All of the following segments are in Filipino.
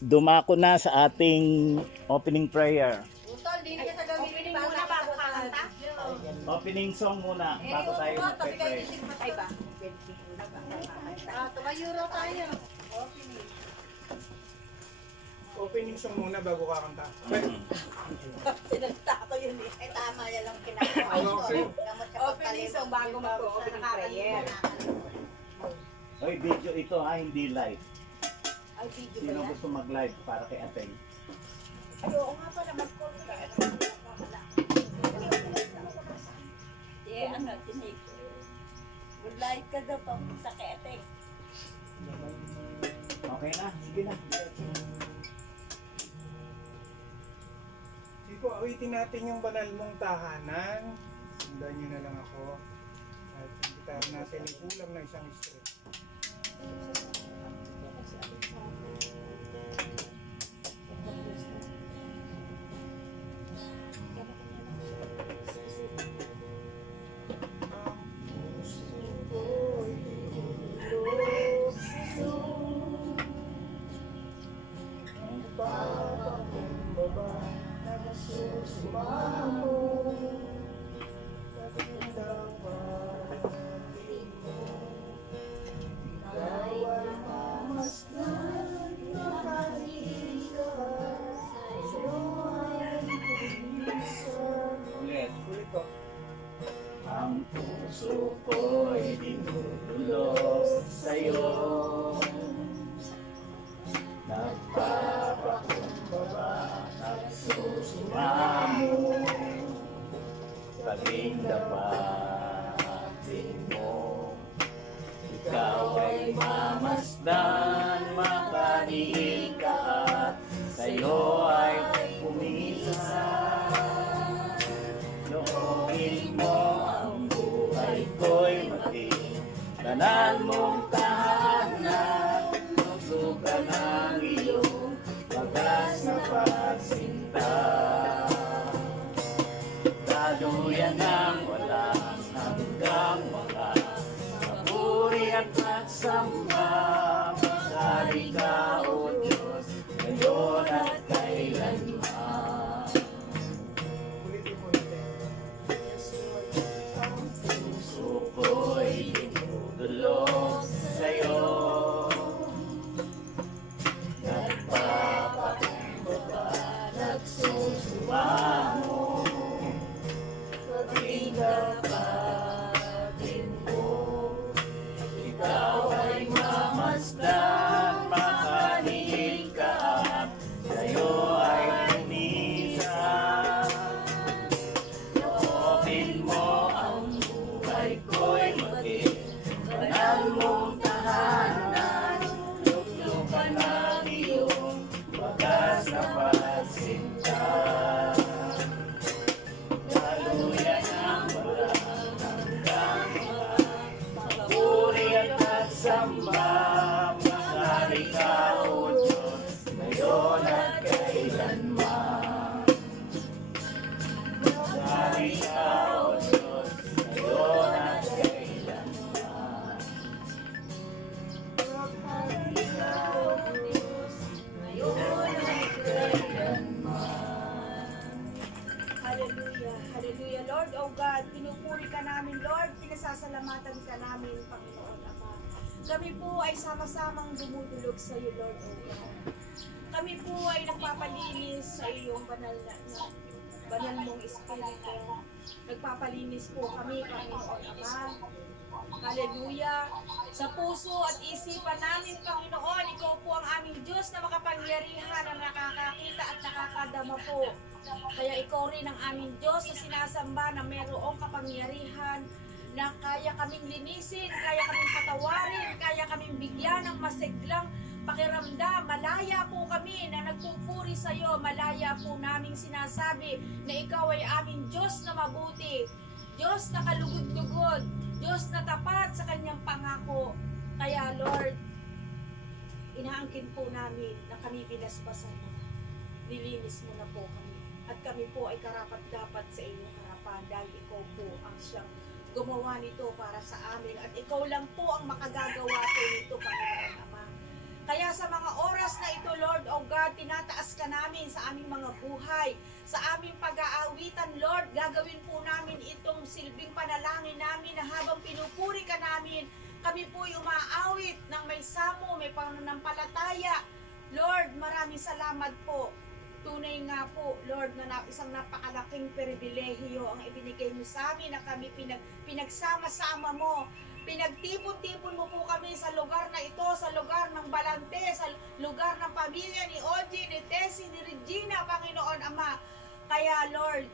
dumako na sa ating opening prayer. Utol, din ka sa gawin muna bago kakanta. Opening song muna bago tayo mag-pray. Ay ba? Tumayo raw tayo. Opening song muna bago kakanta. Sinagta ko yun eh. Ay tama yan lang kinakawa ko. Opening song bago mag-opening prayer. Oy, video ito ha, hindi live. Ay, video ba Sino yan? gusto mag-live para kay Atay? Ay, oo nga pala. Mag-call ka. Yeah, ano, tinig. Good light ka daw pang sa kete. Okay na, sige na. Sige po, awitin natin yung banal mong tahanan. Sundan nyo na lang ako. At yung gitara natin ay kulang na isang string. Ulit. Ulit ko. Ang puso ko'y dinudulog sa'yo. Nagpapakumbaba, nagsusumamo. Paging dapatin mo, ikaw ay mamasdan, makaniin ka at sa'yo ay pumisan. Loobin mo ang buhay ko'y maging tanan mong tahanan. Magsukan ang iyong wagas na pagsinta. Daluyan ng walang hanggang mga papuri at pagsamba. Magsali ka, O Diyos, ngayon at kailanman. Ulitin mo ulit. Puso ko'y dinudulog sa'yo. Nagpapakumbaba, nagsusumamo. Paging dapatin mo, ikaw ay mamasdan, makaniin ka at sa'yo ay punisan. Loobin mo ang buhay ko'y maging banal mong tahanan. Luglukan ang iyong wagas na pagsinta. Daluyan ang walang hanggang mga papuri at pagsamba. Masari ka, O Diyos, ngayon at kailanman. Masari ka, O Diyos, ngayon at kailanman. Masari ka, O Diyos, ngayon at kailanman. Hallelujah. Hallelujah. Lord, oh God, pinupuri ka namin, Lord. Pinasasalamatan ka namin, Panginoon Ama. Kami po ay sama-samang dumudulog sa iyo, Lord, oh God. Kami po ay nagpapalinis sa iyong banal mong Espiritu. Nagpapalinis po kami, Panginoon Ama. Hallelujah. Sa puso at isipan namin, Panginoon, ikaw po ang aming Diyos na makapangyarihan, na nakakakita at nakakadama po. Kaya ikaw rin ang aming Diyos na sinasamba na mayroong kapangyarihan na kaya kaming linisin, kaya kaming patawarin, kaya kaming bigyan ng masiglang pakiramdam. Malaya po kami na nagpupuri sa iyo. Malaya po naming sinasabi na ikaw ay aming Diyos na mabuti, Diyos na kalugod-lugod, Diyos na tapat sa kanyang pangako. Kaya Lord, inaangkin po namin na kami binasbasan mo. Nilinis mo na po kami. At kami po ay karapat-dapat sa iyong harapan dahil ikaw po ang siyang gumawa nito para sa amin. At ikaw lang po ang makagagawa po nito, Panginoon Ama. Kaya sa mga oras na ito, Lord, O God, mga buhay. Sa aming pag-aawitan, Lord, gagawin po namin itong silbing panalangin namin na habang pinupuri ka namin, kami po'y umaawit ng may samo, may pananampalataya. Lord, maraming salamat po. Tunay nga po, Lord, na isang napakalaking pribilehiyo ang ibinigay mo sa amin na kami pinagsama-sama mo. Pinagtipon-tipon mo po kami sa lugar na ito, sa lugar ng Balante, sa lugar ng pamilya ni Ogie, ni Tessie, ni Regina, Panginoon Ama. Kaya Lord,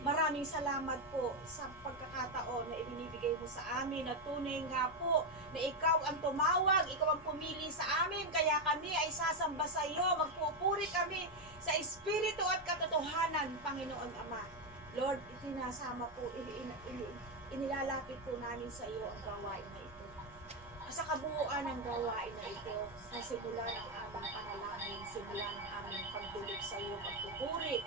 maraming salamat po sa pagkakataon na ibinibigay mo sa amin na tunay nga po na ikaw ang tumawag, ikaw ang pumili sa amin, kaya kami ay sasamba sa iyo, magpupuri kami sa Espiritu at katotohanan, Panginoon Ama. Lord, itinasama po, inilalapit po namin sa iyo ang gawain na ito. Sa kabuuan ng gawain na ito, sa simula ng aming panalangin, simula ng aming pagdulog sa iyo, pagpupuri,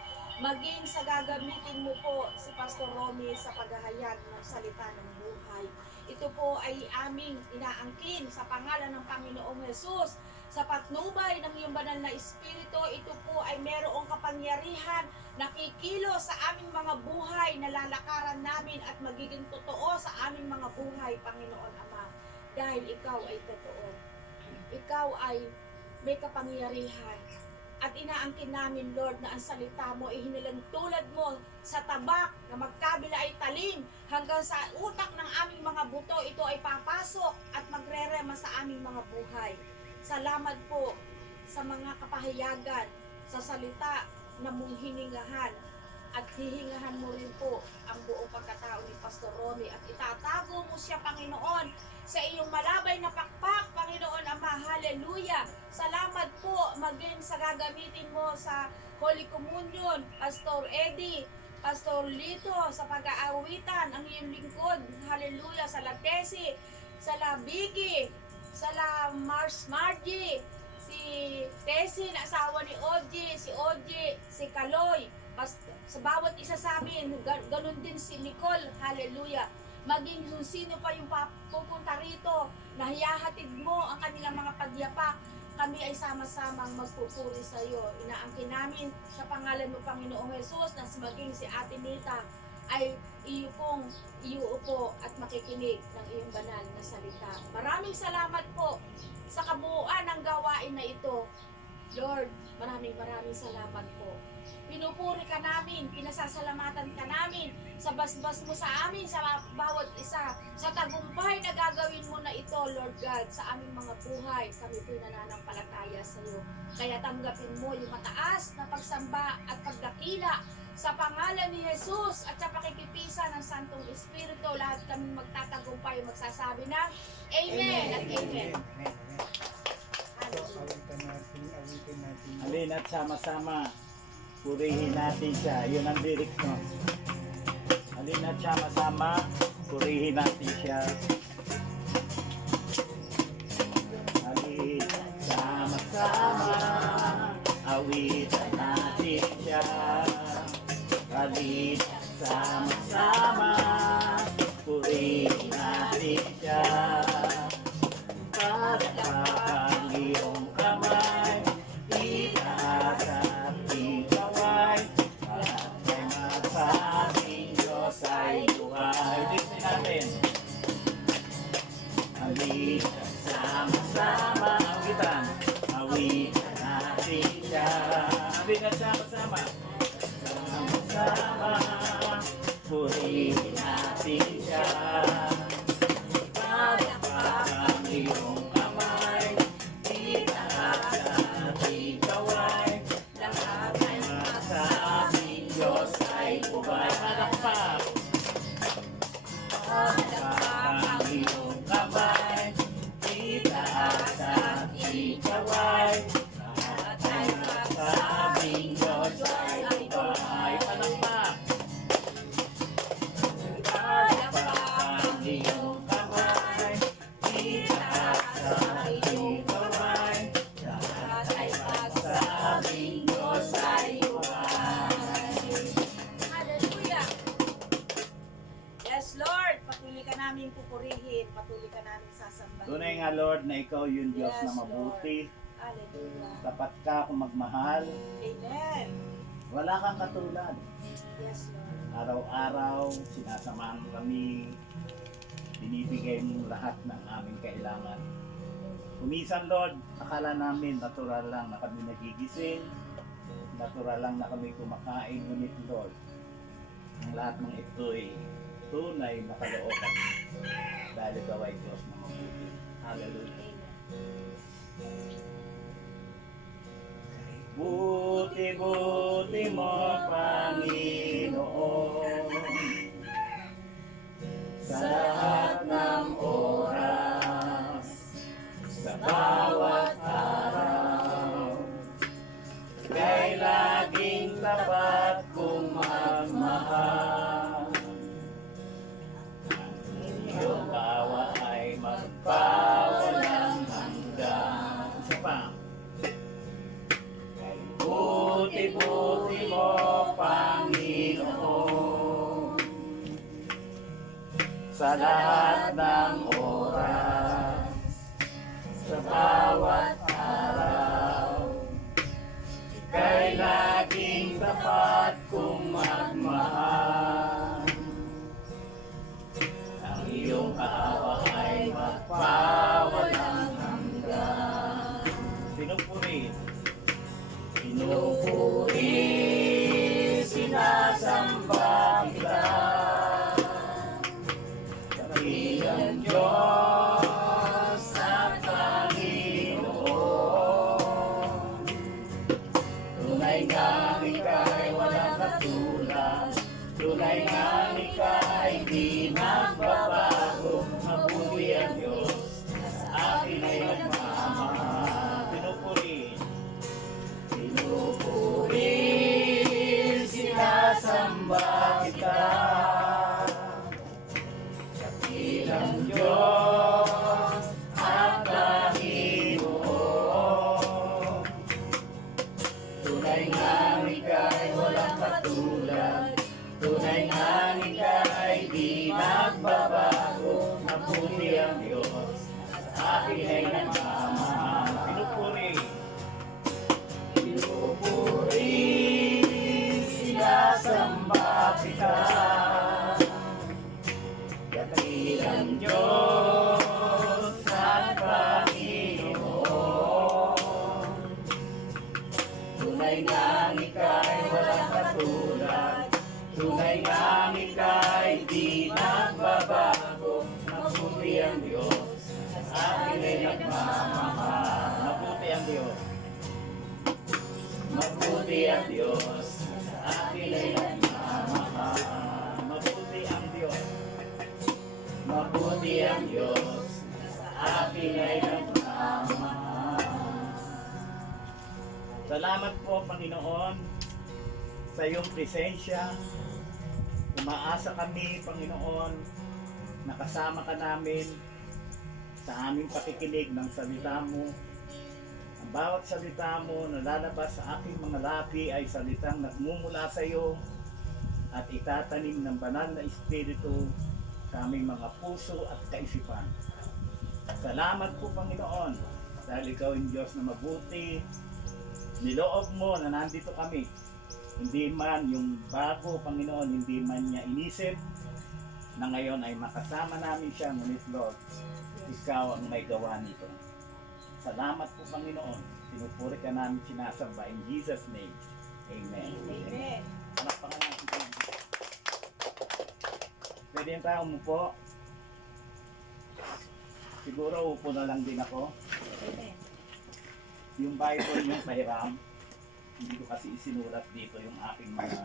maging sa gagamitin mo po si Pastor Romy sa paghahayag ng salita ng buhay. Ito po ay aming inaangkin sa pangalan ng Panginoong Hesus. Sa patnubay ng iyong banal na Espiritu, ito po ay merong kapangyarihan na kikilo sa aming mga buhay na lalakaran namin at magiging totoo sa aming mga buhay, Panginoon Ama. Dahil ikaw ay totoo. Ikaw ay may kapangyarihan. At inaangkin namin, Lord, na ang salita mo ay hinilang tulad mo sa tabak na magkabila ay talim hanggang sa utak ng aming mga buto. Ito ay papasok at magrerema sa aming mga buhay. Salamat po sa mga kapahayagan, sa salita na mong hiningahan at hihingahan mo rin po ang buong pagkatao ni Pastor Romy at itatago mo siya, Panginoon, sa iyong malabay na pakpak, Panginoon Ama. Hallelujah! Salamat po maging sa gagamitin mo sa Holy Communion, Pastor Eddie, Pastor Lito, sa pag-aawitan, ang iyong lingkod, hallelujah, sa La Tessie, sa La Vicky, sa La Margie, si Tessie na asawa ni Ogie, si Ogie, si Kaloy, sa bawat isa sa amin, ganun din si Nicole, hallelujah. Maging kung sino pa yung pupunta rito, na hiyahatid mo ang kanilang mga pagyapak, kami ay sama-samang magpupuri sa iyo. Inaangkin namin sa pangalan mo, Panginoong Hesus, na maging si Ate Nita ay iyo pong iuupo at makikinig ng iyong banal na salita. Maraming salamat po sa kabuuan ng gawain na ito. Lord, maraming salamat po. Pinupuri ka namin, pinasasalamatan ka namin sa basbas mo sa amin, sa bawat isa, sa tagumpay na gagawin mo na ito, Lord God, sa aming mga buhay. Kami po'y nananampalataya sa iyo. Kaya tanggapin mo yung mataas na pagsamba at pagdakila sa pangalan ni Jesus at sa pakikipisa ng Santong Espiritu. Lahat kami magtatagumpay, magsasabi na Amen at Amen. Awitin natin. Halin at sama-sama, purihin natin siya. Yun ang lyrics mo. Halin at sama-sama, purihin natin siya. Halin at sama-sama, awitan natin siya. Halin at sama-sama, purihin natin siya. Pagpapang iyong kamay, itaas at ikaway, at may masabing Diyos ay buhay. Listen natin. Awitan sama-sama, awitan, awitan natin siya. Awitan sama-sama, sama-sama, purihin natin siya. Pagpapang iyong kamay, itaas at ikaway, lahat ay masabing Diyos ay buhay. Palakpak! Pagpapang iyong kamay, itaas at ikaway, lahat ay masabing Diyos ay buhay. Palakpak! Pagpapang iyong kamay, itaas at ikaway, lahat ay masabing Diyos ay buhay. Hallelujah! Yes, Lord, patuloy ka namin pupurihin, patuloy ka namin sasambahin. Tunay nga, Lord, na ikaw yung Diyos Yes, na mabuti. Hallelujah. Tapat ka kung magmahal. Amen. Wala kang katulad. Yes, Lord. Araw-araw, sinasamahan mo kami, binibigay mo lahat ng aming kailangan. Kumisan, Lord, akala namin natural lang na kami nagigising, natural lang na kami kumakain, ngunit Lord, ang lahat ng ito'y tunay na kalooban dahil ikaw ay Diyos na mabuti. Hallelujah. Buti-buti mo, Panginoon, sa lahat ng oras, sa bawat araw, kay laging tapat kong magmahal. Ang iyong awa ay magpawalang hanggan. Isa pa. Buti-buti mo, Panginoon, sa lahat ng oras, sa bawat araw, kay laging tapat kong magmahal. Ang iyong awa ay magpawalang hanggan. Pinupuri. Pinupuri, sinasamba kita, dakilang Diyos at Panginoon. Tunay nga ika'y walang katulad, tunay nga ika'y di nagbabago, mabuti ang Diyos, sa akin ay nagmamahal. Pinupuri. Pinupuri, sinasamba kita, dakilang Diyos at Panginoon. Tunay nga ika'y walang katulad, tunay nga ika'y di nagbabago, mabuti ang Diyos, sa akin ay nagmamahal. Pinupuri. Pinupuri, sinasamba kita, dakilang Diyos at Panginoon. Tunay nga ika'y walang katulad, tunay nga ika'y di nagbabago, mabuti ang Diyos, sa akin ay nagmamahal. Mabuti ang Diyos. Mabuti ang Diyos, sa akin ay nagmamahal. Mabuti ang Diyos. Mabuti ang Diyos, sa akin ay nagmamahal. Salamat po, Panginoon, sa iyong presensya. Umaasa kami, Panginoon, nakasama ka namin sa aming pakikinig ng salita mo. Ang bawat salita mo na lalabas sa aking mga labi ay salitang nagmumula sa iyo at itatanim ng banal na Espiritu sa aming mga puso at kaisipan. Salamat po, Panginoon, dahil ikaw ang Diyos na mabuti. Niloob mo na nandito kami. Hindi man yung bago, Panginoon, hindi man niya inisip na ngayon ay makasama namin siya, ngunit Lord, ikaw ang may gawa nito. Salamat po, Panginoon. Pinupuri ka namin, sinasamba. In Jesus' name, Amen. Amen. Palakpakan natin po. Pwede yung tayo umupo. Siguro upo na lang din ako. Amen. Yung Bible yung pahiram. Hindi ko kasi isinulat dito yung aking mga...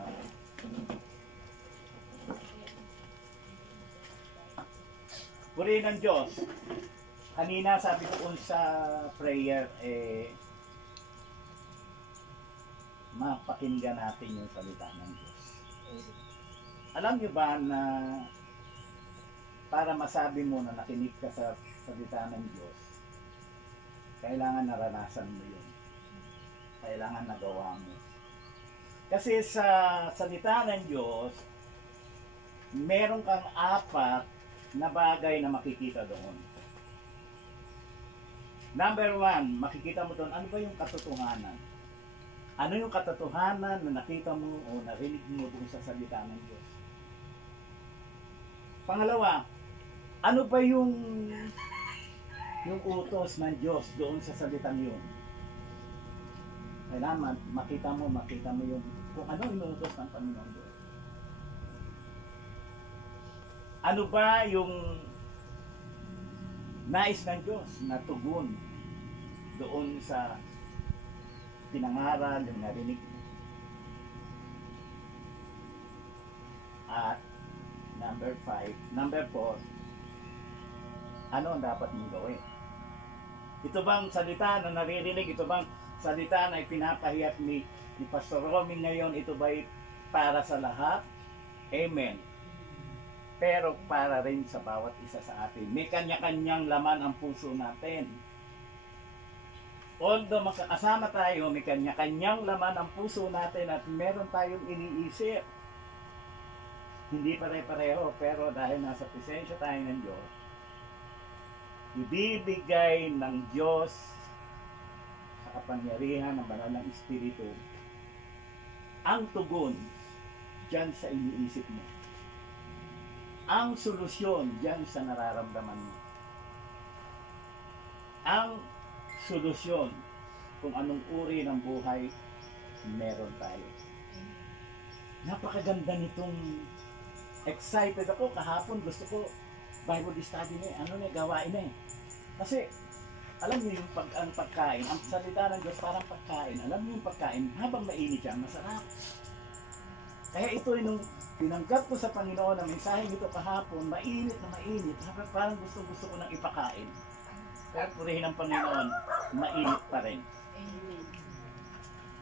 Purihin ng Diyos. Kanina sabi ko sa prayer, mapakinggan natin yung salita ng Diyos. Alam niyo ba na para masabi mo na nakinig ka sa salita ng Diyos, kailangan naranasan mo yun. Kailangan nagawa mo. Kasi sa salita ng Diyos, meron kang apat na bagay na makikita doon. Number one, makikita mo doon, ano ba yung katotohanan? Ano yung katotohanan na nakita mo o narinig mo dun sa salita ng Diyos? Pangalawa, ano ba yung utos ng Diyos doon sa salitang yun? Kailangan makita mo yung kung ano yung utos ng Panginoon Diyos. Ano ba yung nais ng Diyos na tugon doon sa pinangaral yung narinig mo? At number 4, ano ang dapat mong gawin? Ito bang salita na naririnig, ito bang salita na ipinapahayag ni Pastor Romy ngayon, ito ba'y para sa lahat? Amen. Pero para rin sa bawat isa sa atin. May kanya-kanyang laman ang puso natin. Although magkakasama tayo, may kanya-kanyang laman ang puso natin at meron tayong iniisip. Hindi pare-pareho, pero dahil nasa presensya tayo ng Diyos, ibibigay ng Diyos sa kapangyarihan ng banal ng Espiritu ang tugon dyan sa iniisip mo. Ang solusyon dyan sa nararamdaman mo. Ang solusyon kung anong uri ng buhay meron tayo. Napakaganda nitong excited ako kahapon, gusto ko Bible study na gawain na eh. Kasi alam niyo yung ang pagkain, ang salita ng Diyos parang pagkain. Alam niyo yung pagkain, habang mainit yan, masarap. Kaya ito nung tinanggap ko sa Panginoon na mensaheng ito kahapon, mainit na mainit, parang gusto ko nang ipakain. Pero purihin ng Panginoon, mainit pa rin.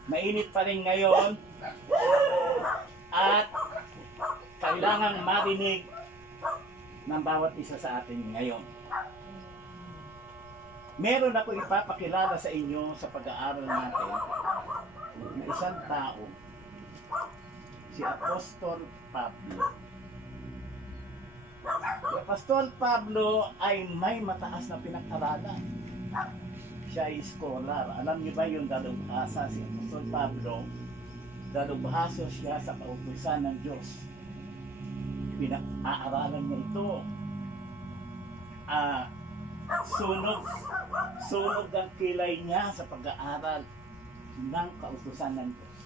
Mainit pa rin ngayon at kailangang marinig ng bawat isa sa atin ngayon. Meron ako ipapakilala sa inyo sa pag-aaral natin na isang tao, si Apostol Pablo. Si Apostol Pablo ay may mataas na pinag-aralan. Siya ay scholar. Alam niyo ba yung dalubhasa si Apostol Pablo? Dalubhasa siya sa kautusan ng Diyos. Pinag-aaralan niya ito. Sunog ang kilay niya sa pag-aaral ng kautusan ng Diyos.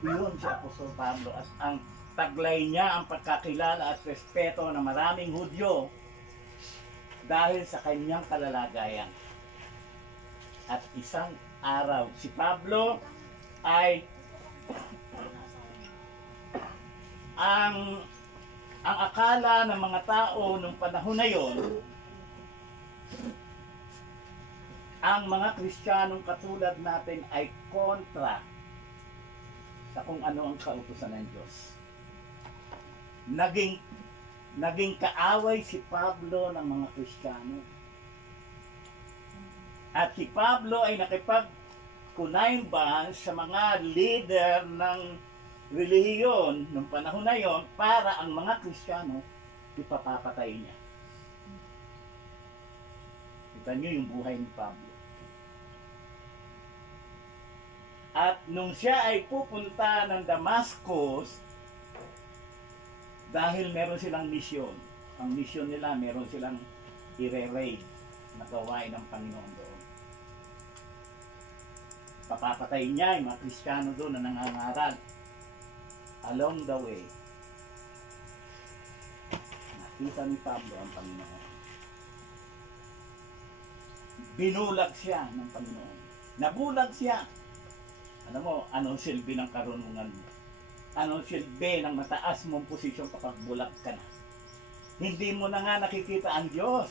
Iyon si Apostol Pablo at ang taglay niya ang pagkakilala at respeto ng maraming Hudyo dahil sa kanyang kalalagayan. At isang araw, si Pablo ay ang akala ng mga tao nung panahon na yon, ang mga Kristiyanong katulad natin ay kontra sa kung ano ang kautusan ng Diyos. Naging kaaway si Pablo ng mga Kristiyano. At si Pablo ay nakipagkunayban sa mga leader ng relihiyon ng panahon na yon para ang mga Kristiyano ipapapatay niya. Kita niyo yung buhay ni Pablo. At nung siya ay pupunta ng Damascus, dahil meron silang misyon. Ang misyon nila, meron silang i-raid na gawain ng Panginoon doon. Papapatay niya yung mga Kristiyano doon na nangangaral. Along the way, nakita ni Pablo ang Panginoon. Binulag siya ng Panginoon. Nabulag siya. Alam mo, anong silbi ng karunungan mo? Anong silbi ng mataas mong posisyon kapag bulag ka na? Hindi mo na nga nakikita ang Diyos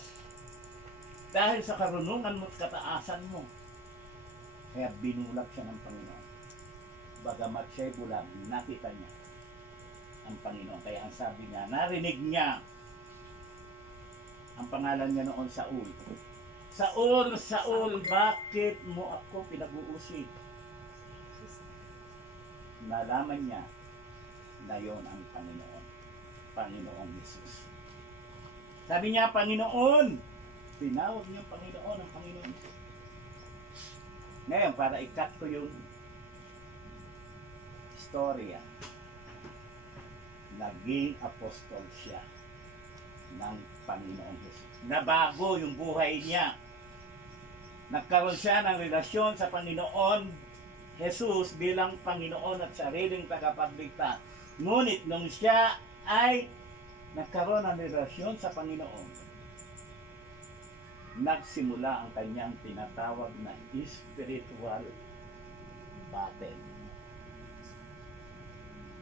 dahil sa karunungan mo at kataasan mo. Kaya binulag siya ng Panginoon. Bagamat siya'y bulag, nakita niya ang Panginoon. Kaya ang sabi niya, narinig niya ang pangalan niya noon, Saul. Saul, Saul, bakit mo ako pinag-uusig? Nalaman niya na yon ang Panginoon. Panginoong Jesus. Sabi niya, Panginoon! Tinawag niya Panginoon ang Panginoon. Ngayon, para i-cut ko yung istorya, naging apostol siya ng Panginoon Jesus. Nabago yung buhay niya. Nagkaroon siya ng relasyon sa Panginoon Jesus bilang Panginoon at sariling tagapagligtas. Ngunit nung siya ay nagkaroon ng relasyon sa Panginoon, nagsimula ang kanyang tinatawag na spiritual battle.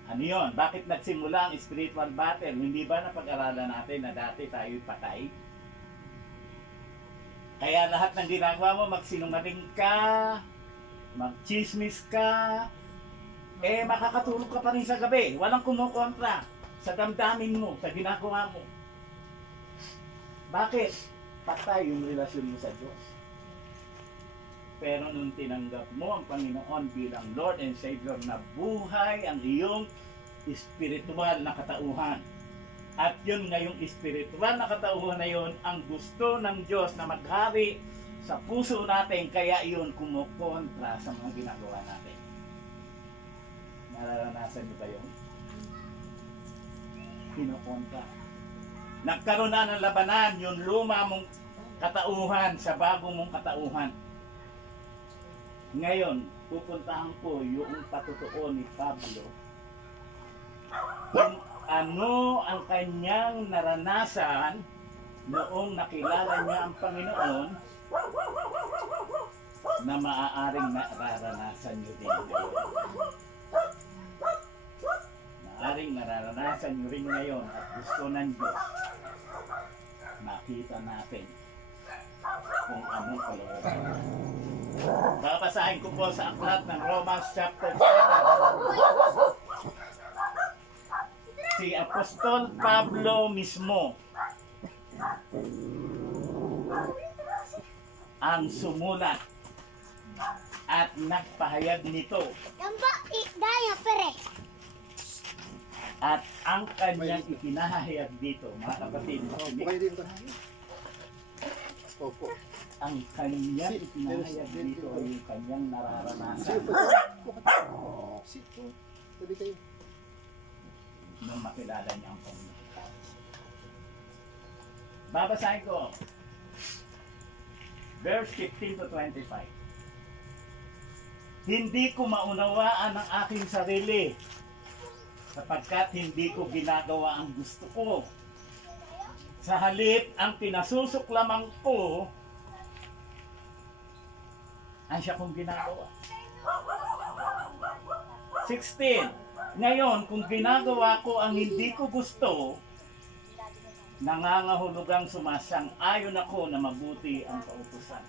Ano yun? Bakit nagsimula ang spiritual battle? Hindi ba napag-aralan natin na dati tayo'y patay? Kaya lahat ng ginagawa mo, magsinungaling ka, magchismis ka, makakatulog ka pa rin sa gabi. Walang kumukontra sa damdamin mo, sa ginagawa mo. Bakit? Patay yung relasyon mo sa Diyos. Pero nung tinanggap mo ang Panginoon bilang Lord and Savior, na buhay ang iyong spiritual na katauhan. At yun ngayong spiritual na katauhan na yun, ang gusto ng Diyos na maghari sa puso natin, kaya yun kumukontra sa mga ginagawa natin. Nararanasan niyo ba yun? Kinukontra. Nagkaroon na ng labanan yung luma mong katauhan sa bago mong katauhan. Ngayon, pupuntahan ko yung patutuo ni Pablo. Kung ano ang kanyang naranasan noong nakilala niya ang Panginoon, na maaaring nararanasan niyo din ngayon. Maaaring nararanasan niyo rin ngayon at gusto ng Diyos makita natin kung anong kalooban. Babasahin ko po sa aklat ng Romans chapter 7. Si Apostol Pablo mismo ang sumulat at nagpahayag nito. At ang kanyang itinahayag dito, mga kapatid, Opo. ang kanyang itinahayag dito ay yung kanyang nararanasan Sit po. Tabi kayo. nung makilala niya ang Panginoon. Babasahin ko. Verse 15 to 25. Hindi ko maunawaan ang aking sarili sapagkat hindi ko ginagawa ang gusto ko. Sa halip, ang pinasusok lamang ko ang siya kong ginagawa. 16. Ngayon, kung ginagawa ko ang hindi ko gusto, nangangahulugang sumasang-ayon ako na mabuti ang kautusan.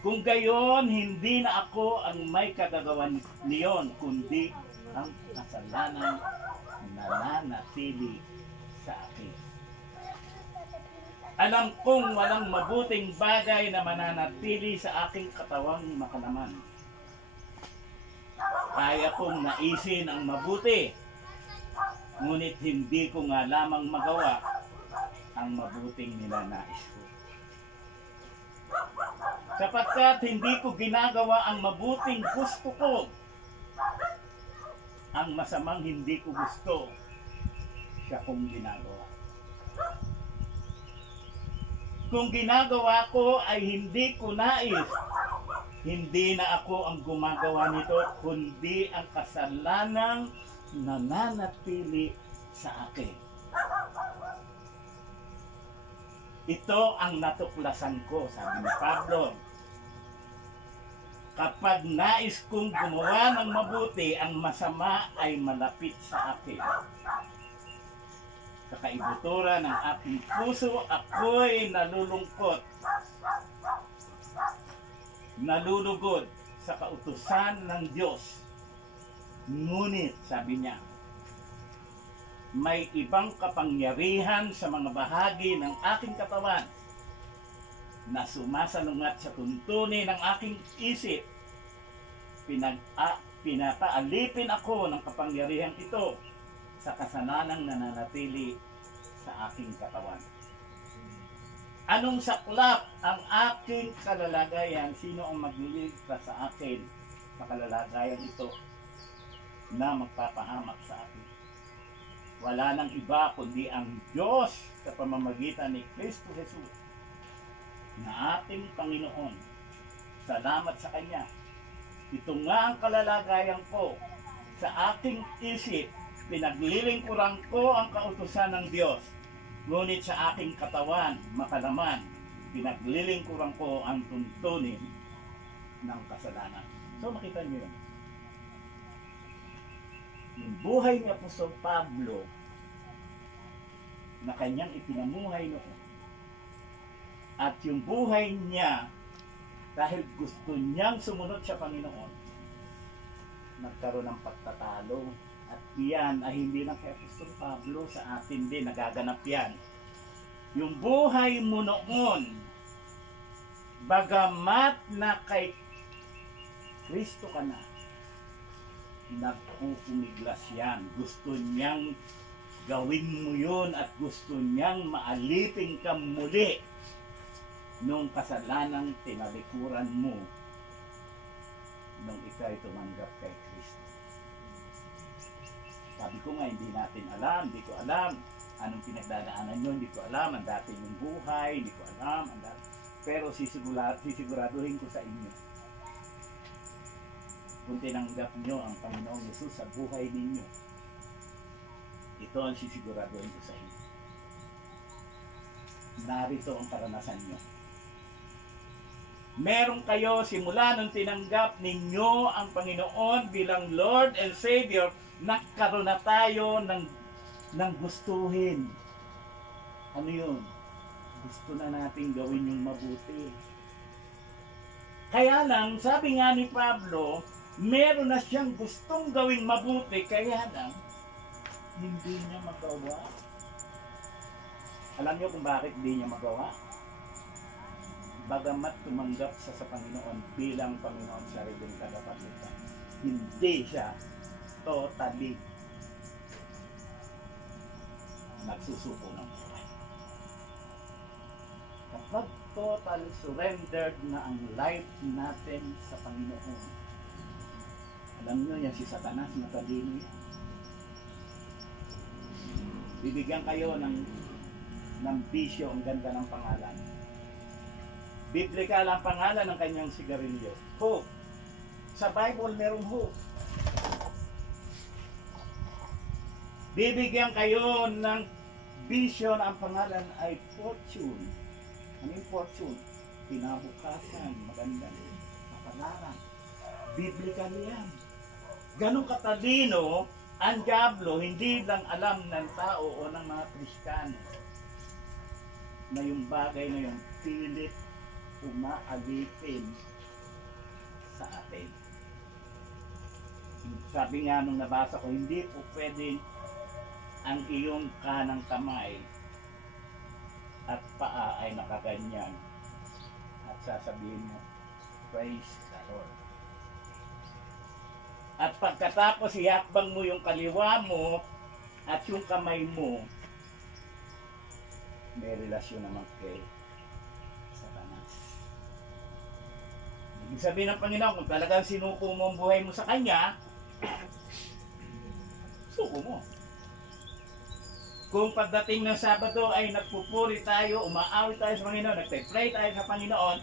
Kung gayon, hindi na ako ang may kagagawan niyon, kundi ang kasalanan na nananatili sa akin. Alam kong walang mabuting bagay na mananatili sa aking katawang makalaman. Kaya kong naisin ang mabuti, ngunit hindi ko nga lamang magawa ang mabuting nilanais ko. Sapagkat hindi ko ginagawa ang mabuting gusto ko, ang masamang hindi ko gusto, siya kong ginagawa. Kung ginagawa ko ay hindi ko nais, hindi na ako ang gumagawa nito, kundi ang kasalanang nananatili sa akin. Ito ang natuklasan ko, sabi ni Pablo. Kapag nais kong gumawa ng mabuti, ang masama ay malapit sa akin. Sa kaibuturan ng aking puso, ako'y nalulungkot, nalulugod sa kautusan ng Diyos. Ngunit, sabi niya, may ibang kapangyarihan sa mga bahagi ng aking katawan na sumasalungat sa tuntunin ng aking isip. Pinapaalipin ako ng kapangyarihan ito sa kasalanang nananatili sa aking katawan. Anong saklap ang aking kalalagayan? Sino ang magliligtas sa akin sa kalalagayan ito? na magpapahamak sa atin. Wala nang iba kundi ang Diyos sa pamamagitan ni Kristo Jesus na ating Panginoon. Salamat sa Kanya. Ito nga ang kalalagayan ko. Sa aking isip, pinaglilingkuran ko ang kautusan ng Diyos. Ngunit sa aking katawan, makalaman, pinaglilingkuran ko ang tuntunin ng kasalanan. So makita niyo yun. Yung buhay ni Apostol Pablo na kanyang ipinamuhay noon. At yung buhay niya, dahil gusto niyang sumunod sa Panginoon, nagkaroon ng pagtatalo. At iyan ay hindi lang kay Apostol Pablo, sa atin din nagaganap yan. Yung buhay mo noon, bagamat na kay Kristo ka na, nagpupumiglas yan. Gusto niyang gawin mo yun at gusto niyang maalipin ka muli nung kasalanang tinalikuran mo nung ika'y tumanggap kay Kristo. Sabi ko nga, hindi natin alam, hindi ko alam anong pinagdadaanan nyo, hindi ko alam ang dati yung buhay, hindi ko alam ang dati. Pero sisiguraduhin ko sa inyo, kung tinanggap nyo ang Panginoong Yesus sa buhay ninyo, ito ang sisiguraduhin ko sa inyo. Narito ang karanasan nyo. Meron kayo simula nung tinanggap ninyo ang Panginoon bilang Lord and Savior, nagkaroon na tayo ng gustuhin. Ano yun? Gusto na natin gawin yung mabuti. Kaya lang, sabi nga ni Pablo, meron na siyang gustong gawing mabuti, kaya lang, hindi niya magawa. Alam niyo kung bakit hindi niya magawa? Bagamat tumanggap siya sa Panginoon bilang Panginoon sa rin tagapagligtas, hindi siya totally nagsusuko ng buhay. Kapag total surrendered na ang life natin sa Panginoon, alam nyo yan, si Satanas, matalino yan. Bibigyan kayo ng bisyo, ang ganda ng pangalan. Biblikal ang pangalan ng kanyang sigarilyo. Hope. Sa Bible, merong hope. Bibigyan kayo ng bisyo na ang pangalan ay fortune. Ano yung fortune? Kinabukasan, maganda. Kapalaran. Biblikal yan. Ganong katalino ang diablo, hindi lang alam ng tao o ng mga Kristiyano na yung bagay na yung pilit umaalipin sa atin. Sabi nga nung nabasa ko, hindi po pwede ang iyong kanang kamay at paa ay nakaganyan at sasabihin mo, praise the Lord. At pagkatapos ihakbang mo yung kaliwa mo at yung kamay mo, may relasyon naman kay Satanas. Ibig sabihin ng Panginoon, kung talagang sinuko mo ang buhay mo sa Kanya, suko mo. Kung pagdating ng Sabado ay nagpupuri tayo, umaawit tayo sa Panginoon, nagpe-pray tayo sa Panginoon,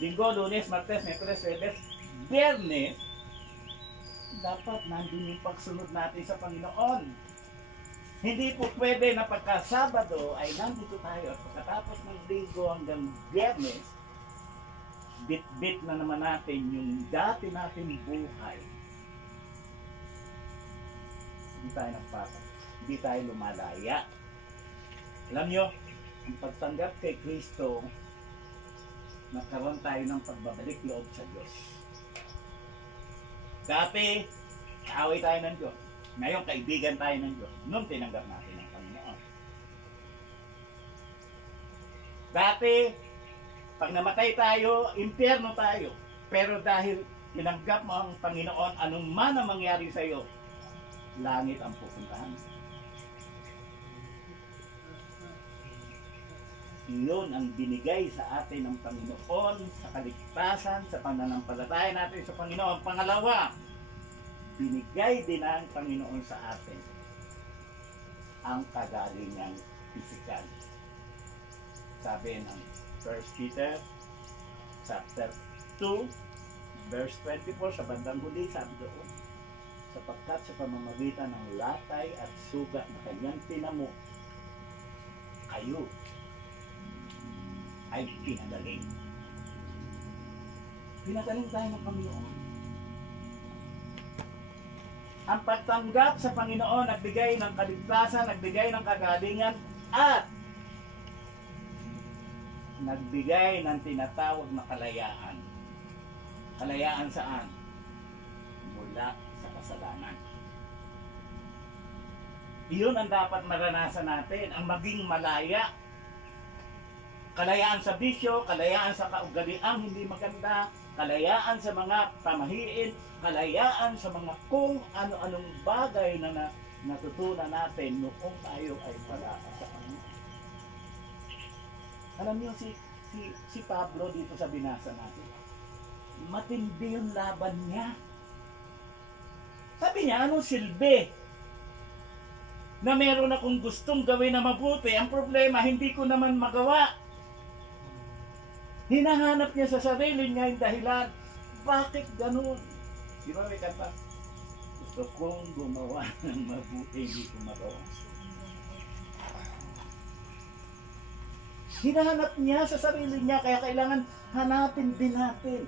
Linggo, Lunes, Martes, Miyerkules, Huwebes, Biyernes, dapat nandun yung pagsunod natin sa Panginoon. Hindi po pwede na pagka-Sabado ay nandito tayo at pagkatapos ng Linggo hanggang Biyernes, bit-bit na naman natin yung dati natin buhay. Hindi tayo nagpapag. Hindi tayo lumalaya. Alam nyo, ang pagtanggap kay Kristo, nagkaroon tayo ng pagbabalik loob sa Diyos. Dati, kaaway tayo ng Diyos. Ngayon, kaibigan tayo ng Diyos. Nung tinanggap natin ang Panginoon. Dati, pag namatay tayo, impyerno tayo. Pero dahil tinanggap mo ang Panginoon, anong man ang mangyari sa iyo, langit ang pupuntahan. Iyon ang binigay sa atin ng Panginoon sa kaligtasan, sa pananampalataya natin sa Panginoon. Pangalawa, binigay din ng Panginoon sa atin ang kagalingang pisikal. Sabi ng 1 Peter chapter 2 verse 24 sa bandang huli, sabi doon, sapagkat sa pamamagitan ng latay at sugat na kanyang tinamo, kayo ay pinagaling. Pinagaling tayo ng Panginoon. Ang pagtanggap sa Panginoon nagbigay ng kaligtasan, nagbigay ng kagalingan, at nagbigay ng tinatawag na kalayaan. Kalayaan saan? Mula sa kasalanan. Iyon ang dapat maranasan natin, ang maging malaya. Kalayaan sa bisyo, kalayaan sa kaugaliang hindi maganda, kalayaan sa mga pamahiin, kalayaan sa mga kung ano-anong bagay na natutunan natin noong tayo ay wala sa Panginoon. Alam niyo si Pablo dito sa binasa natin, matindi yung laban niya. Sabi niya, anong silbi? Na meron akong gustong gawin na mabuti, ang problema, hindi ko naman magawa. Hinahanap niya sa sarili niya yung dahilan. Bakit ganun? Di ba may kanta? Gusto kong gumawa ng mabuti, hindi ko magawa. Hinahanap niya sa sarili niya, kaya kailangan hanapin din natin.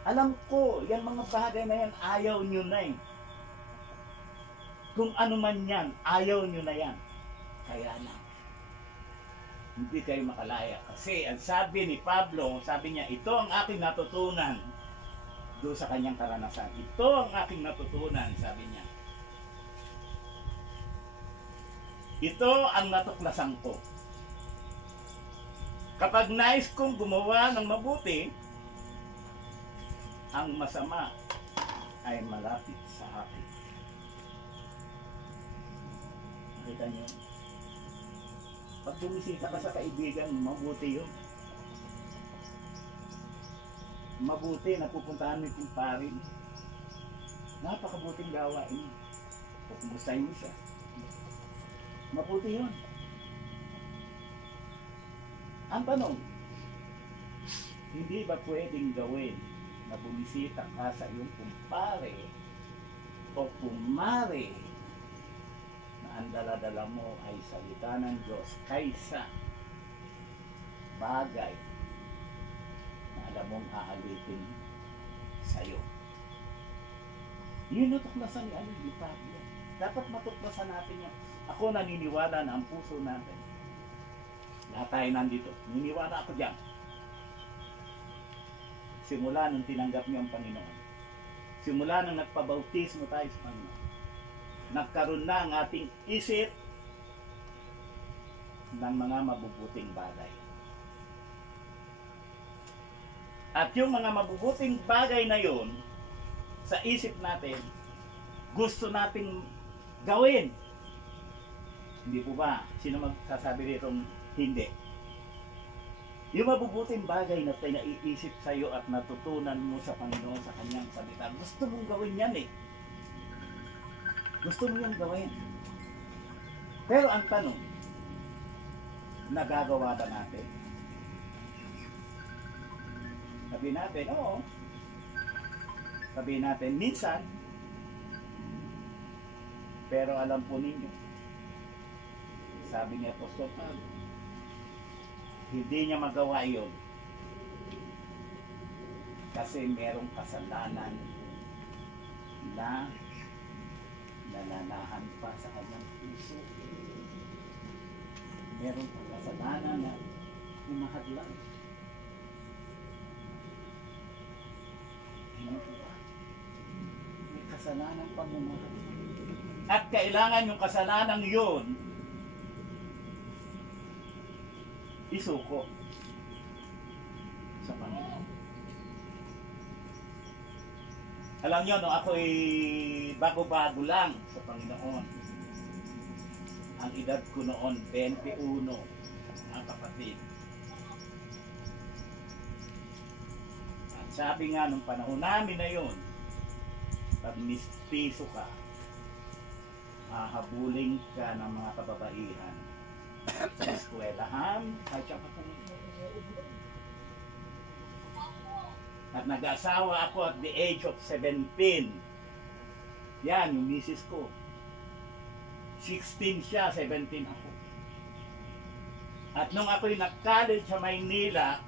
Alam ko, yan mga bagay na yan, ayaw nyo na eh. Kung ano man yan, ayaw nyo na yan. Kaya na. Hindi kayo makalaya. Kasi ang sabi ni Pablo, sabi niya, ito ang aking natutunan doon sa kanyang karanasan. Ito ang aking natutunan, sabi niya. Ito ang natuklasan ko. Kapag nais kong gumawa ng mabuti, ang masama ay malapit sa akin. Nakita niyo? Pag bumisita ka sa kaibigan, mabuti yun. Mabuti na pupuntahan mo yung parin. Napakabuting gawain. Kumustahin mo siya. Mabuti yun. Ang tanong, hindi ba pwedeng gawin na bumisita ka sa iyong kumpare o kumare na ang dala-dala mo ay salita ng Diyos kaysa bagay na alam mong aalitin sa'yo? Yun natuklasan ni Pablo. Dapat matuklasan natin yan. Ako naniniwala na ang puso natin. Lahat tayo nandito. Naniniwala ako dyan. Simula nung tinanggap niyo ang Panginoon. Simula nung nagpabautismo tayo sa Panginoon. Nagkaroon na ang ating isip ng mga mabubuting bagay. At yung mga mabubuting bagay na yon sa isip natin, gusto nating gawin. Hindi po ba? Sino magsasabi rito hindi? Yung mabubuting bagay na naiisip sa iyo at natutunan mo sa Panginoon sa kanyang salita, gusto mong gawin yan eh. Gusto mo yung gawin. Pero ang tanong, nagagawa ba natin? Sabi natin, oo. Sabi natin, minsan. Pero alam po ninyo, sabi ni Apostol Pablo, hindi niya magawa yun kasi merong kasalanan na nananahan pa sa kanyang puso. Merong kasalanan na umahadlang. May kasalanan pang umahadlang. At kailangan yung kasalanan yun isuko sa Panginoon. Alam nyo, nung ako'y bago-bago lang sa Panginoon, ang edad ko noon, 21, ang kapatid. At sabi nga nung panahon namin na yun, Pag mistiso ka, hahabulin ka ng mga kababaihan sa eskwelahan, kahit siya at nag-asawa ako at the age of 17. Yan, yung misis ko. 16 siya, 17 ako. At nung ako'y nag-college sa Maynila,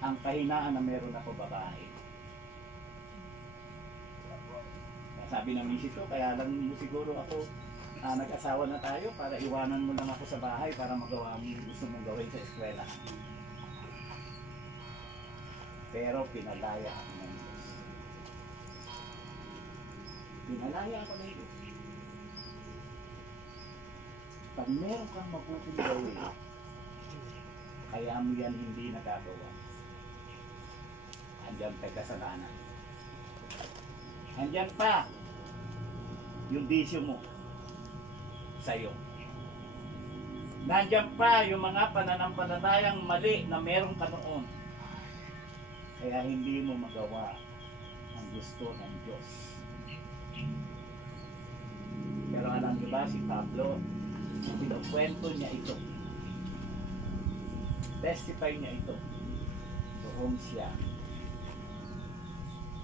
ang kahinaan na meron ako babae. Sabi ng misis ko, kaya lang siguro ako nag-asawa na tayo para iwanan mo lang ako sa bahay para magawa mo yung gusto mong gawin sa eskwela. Pero pinalaya ako ng Diyos. Pinalaya ako ng Diyos. Pag meron kang mabuting gawin, kaya mo yan hindi nagagawa. Andiyan pa'y kasalanan. Andiyan pa yung bisyo mo sa'yo. Nandiyan pa yung mga pananampalatayang mali na meron ka noon. Kaya hindi mo magawa ang gusto ng Diyos. Pero alam niyo ba si Pablo, kinukwento niya ito. Testify niya ito. Doon siya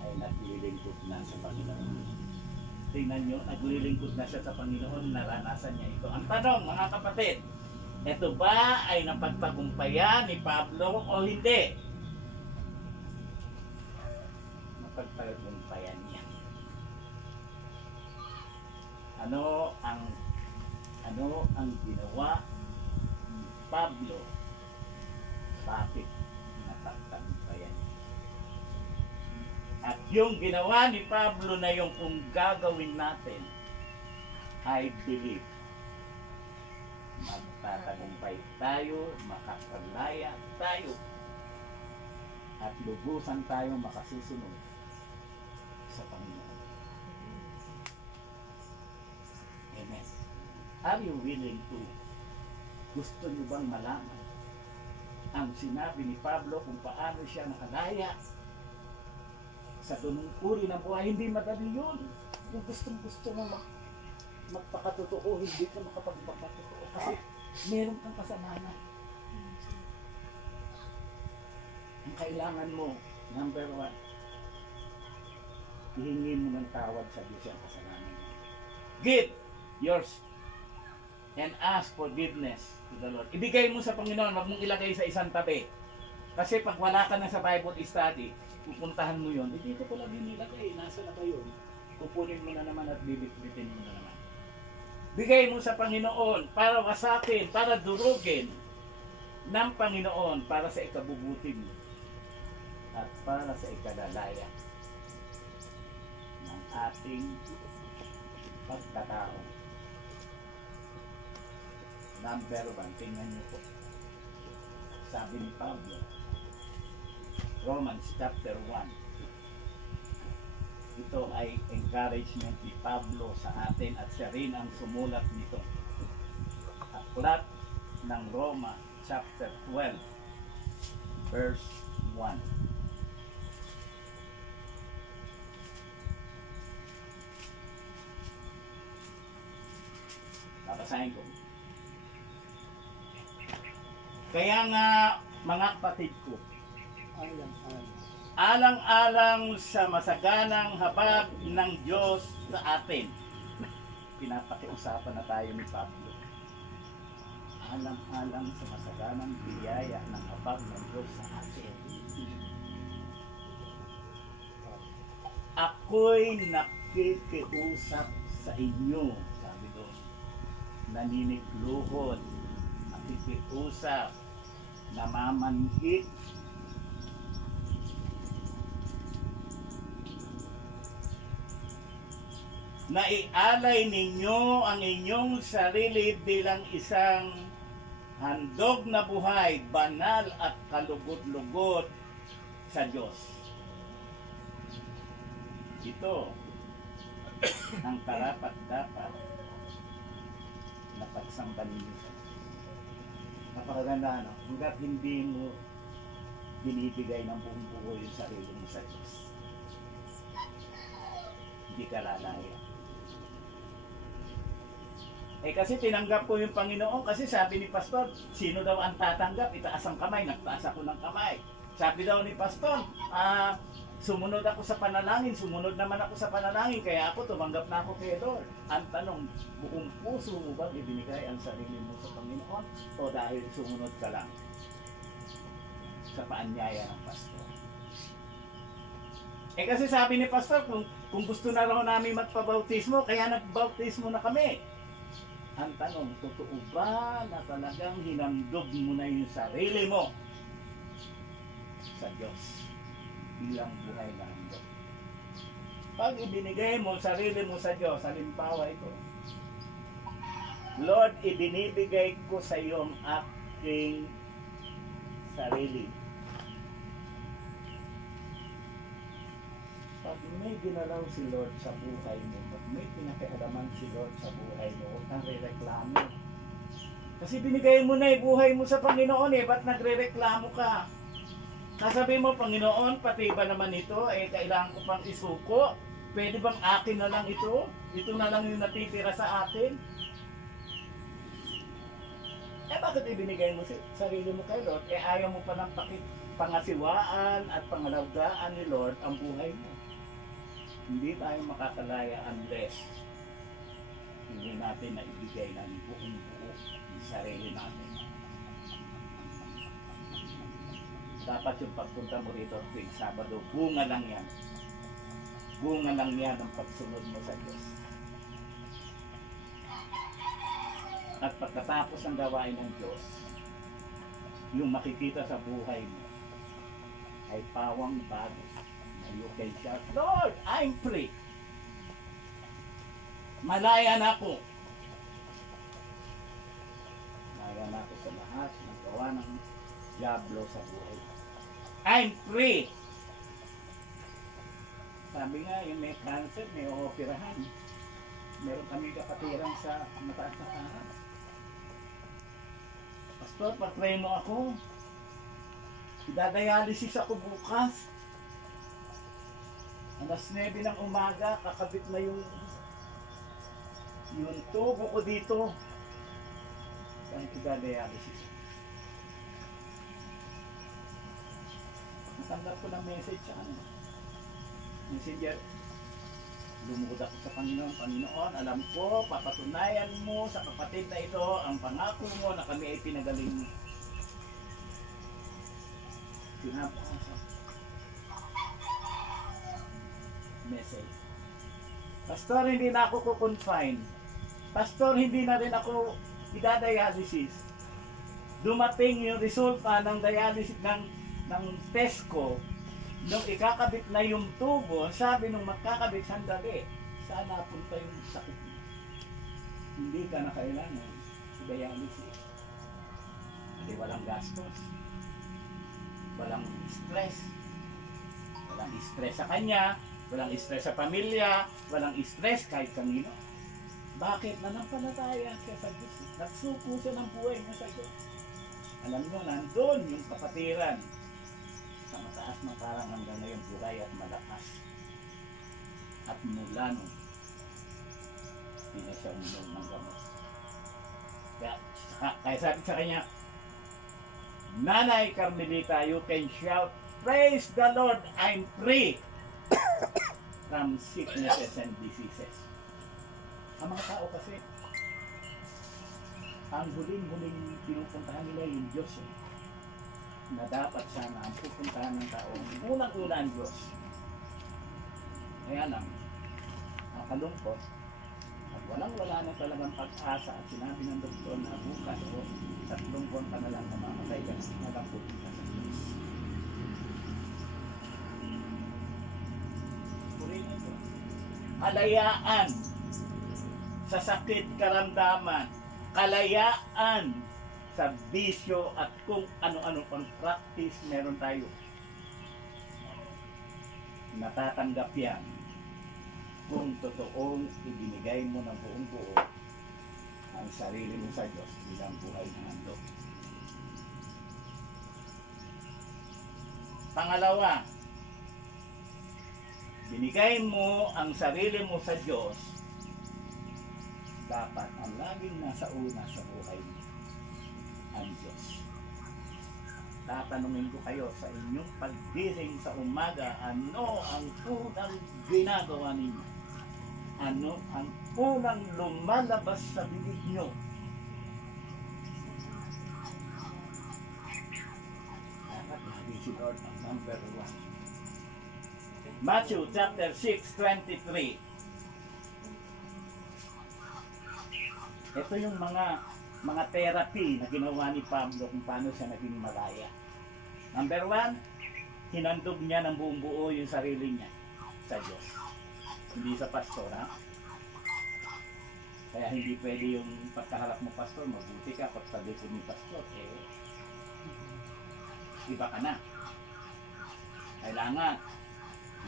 ay naglilingkod na sa Panginoon. Tingnan nyo, naglilingkod na siya sa Panginoon, naranasan niya ito. Ang tanong, mga kapatid, ito ba ay napagtagumpayan ni Pablo o hindi? Napagtagumpayan niya. Ano ang ginawa ni Pablo? Bakit napagtagumpayan niya? At yung ginawa ni Pablo na yung kung gagawin natin, I believe, magtatagumpay tayo, makakalaya tayo, at lubusan tayo makasusunod sa Panginoon. Amen. Are you willing to? Gusto niyo bang malaman ang sinabi ni Pablo kung paano siya nakalaya sa dunong uri ng buhay? Hindi madali yun. Kung gusto mo magpakatotoo, hindi ka makapagpakatotoo kasi meron kang kasalanan. Ang kailangan mo, number 1, hihingi mo ng tawad sa Diyos ang kasalanan mo. Give yours and ask forgiveness to the Lord. Ibigay mo sa Panginoon, wag mong ilagay sa isang tabi. Kasi pag wala ka na sa Bible study, pupuntahan mo yun, dito ko lang nilagay, nasa na ba yun? Kukunin mo na naman at bibit-bitin mo na naman. Bigay mo sa Panginoon para wasakin, para durugin ng Panginoon para sa ikabubuti mo at para sa ikalalaya ng ating pagkatao. Number 1, tingnan niyo po. Sabi ni Pablo, Romans chapter 1. Ito ay encouragement ni Pablo sa atin at siya rin ang sumulat nito. Aklat ng Roma chapter 12 verse 1. Babasahin ko. Kaya nga mga kapatid ko, alang-alang sa masaganang habag ng Diyos sa atin. Pinapakiusapan na tayo ni Pablo. Alang-alang sa masaganang biyaya ng habag ng Diyos sa atin. Ako'y nakikiusap sa inyo, sabi doon. Naninigluhod, nakikiusap, namamanhik, na ialay ninyo ang inyong sarili bilang isang handog na buhay, banal at kalugod-lugod sa Diyos. Ito ang karapat-dapat na pagsamba ninyo. Napakaganda, no? Hanggat hindi mo binibigay ng buong buo yung sarili mo sa Diyos. Hindi ka lalaya. Kasi tinanggap ko yung Panginoon kasi sabi ni Pastor, sino daw ang tatanggap? Itaas ang kamay, nagtaas ako ng kamay. Sabi daw ni Pastor, sumunod ako sa panalangin, sumunod naman ako sa panalangin, kaya ako tumanggap na ako kay Lord. Ang tanong, buong puso mo ba ibinigay ang sarili mo sa Panginoon o dahil sumunod ka lang sa paanyaya ng Pastor? Kasi sabi ni Pastor, kung gusto na raw namin magpabautismo, kaya nagbautismo na kami. Ang tanong, totoo ba na talagang hinandog mo na yung sarili mo sa Diyos bilang buhay na handog? Pag ibinigay mo sarili mo sa Diyos, halimbawa ito, Lord, ibinibigay ko sa iyo ang aking sarili. Pag may ginalaw si Lord sa buhay mo, pag may pinakialaman si Lord sa buhay mo, huwag kang re-reklamo. Kasi binigay mo na buhay mo sa Panginoon ba't nagre-reklamo ka? Sasabihin mo, Panginoon, pati ba naman ito, kailangan ko pang isuko? Pwede bang akin na lang ito? Ito na lang yung natitira sa atin? Bakit ibinigay mo sarili mo kay Lord? Ayaw mo pa ng pangasiwaan at pangalawgaan ni Lord ang buhay mo. Hindi tayo makakalaya unless hindi natin na ibigay ng buong buo ng sarili natin. Dapat yung pagpunta mo rito tuwing Sabado, bunga lang yan. Bunga lang yan ang pagsunod mo sa Diyos. At pagkatapos ng gawain ng Diyos, yung makikita sa buhay mo ay pawang bago. You can shout, Lord, I'm free. Malaya na ako. Malaya na ako sa lahat ng gawa ng diablo sa buhay. I'm free. Sabi nga, yung may cancer, may operahan. Meron kami kapatiran sa mataas na kanan. Pastor, patry mo ako. Idadialysis ako bukas. Alas 9 ng umaga, kakabit na yung tubo ko dito. Kahit idadialysis. Natanggap ko ng message sa Messenger. Lumuhod ako sa Panginoon. Panginoon, alam ko, papatunayan mo sa kapatid na ito ang pangako mo na kami ay pinagaling mo. Pinapasa. Message. Pastor, hindi na ako kukonfine. Pastor, hindi na rin ako idadialysis. Dumating yung resulta ng dialysis ng test ko. Nung ikakabit na yung tubo, sabi nung magkakabit, sandali, saan napunta yung sakit mo? Hindi ka na kailangan dialysis. Hindi walang gastos. Walang stress. Walang stress sa kanya. Walang stress sa pamilya, walang stress kahit kanino. Bakit? Nanampalataya siya sa Diyos. Nagsuko siya ng buhay niya sa Diyos. Alam mo, nandun yung kapatiran sa mataas ng parang hanggang ngayon buhay at malakas. At mula nung hindi na siya uminom ng gamot. Kaya sabi sa kanya, Nanay Carmelita, you can shout, praise the Lord, I'm free from sicknesses and diseases. Ang mga tao kasi, ang huling-huling pinupuntahan nila yung Diyos na dapat sana ang pupuntahan ng tao. Unang-una ang Diyos. Kaya lang, ang kalungkot, at walang-wala na talagang pag-asa at sinabi ng doktor na bukas o 3 buwan ka na lang namamatay ka na nagaputin ka sa Diyos. Kalayaan sa sakit karamdaman, kalayaan sa bisyo at kung ano-ano pang practice meron tayo. Natatanggap yan kung totoong ibinigay mo ng buong buo ang sarili mo sa Diyos bilang buhay ng handog. Pangalawa, binigay mo ang sarili mo sa Diyos, dapat ang laging nasa una sa buhay mo, ang Diyos. Tatanungin ko kayo sa inyong paggising sa umaga, ano ang unang ginagawa ninyo? Ano ang unang lumalabas sa bibig nyo? Dapat lagi si Lord ang number 1. Matthew chapter 6:23. Ito yung mga therapy na ginawa ni Pablo kung paano siya naging malaya. Number 1, hinandog niya ng buong buo yung sarili niya sa Diyos. Hindi sa pastor, ha? Kaya hindi pwede yung pagkaharap mo pastor, mabuti ka, pagsabi ko ni pastor, iba ka na. Kailangan,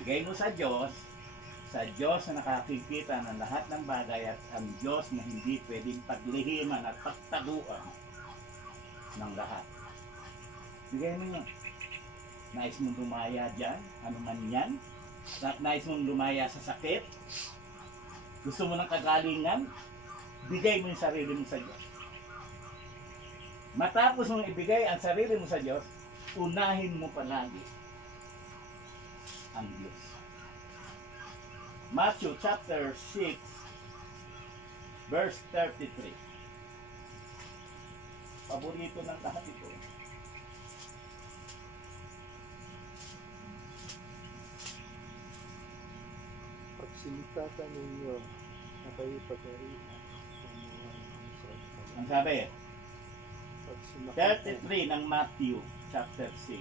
bigay mo sa Diyos na nakakikita ng lahat ng bagay at ang Diyos na hindi pwedeng paglihiman at pagtaguan ng lahat. Bigay mo niya. Nais mong lumaya dyan, ano man yan. Nais mong lumaya sa sakit. Gusto mo ng kagalingan, bigay mo yung sarili mo sa Diyos. Matapos mong ibigay ang sarili mo sa Diyos, unahin mo palagi ang Diyos. Matthew chapter 6 verse 33. Paborito ng lahat ito. Pagsilikatan ninyo na kayo pagkarihan sa mga Ang sabi, pag sinakatan 33 ng Matthew chapter 6.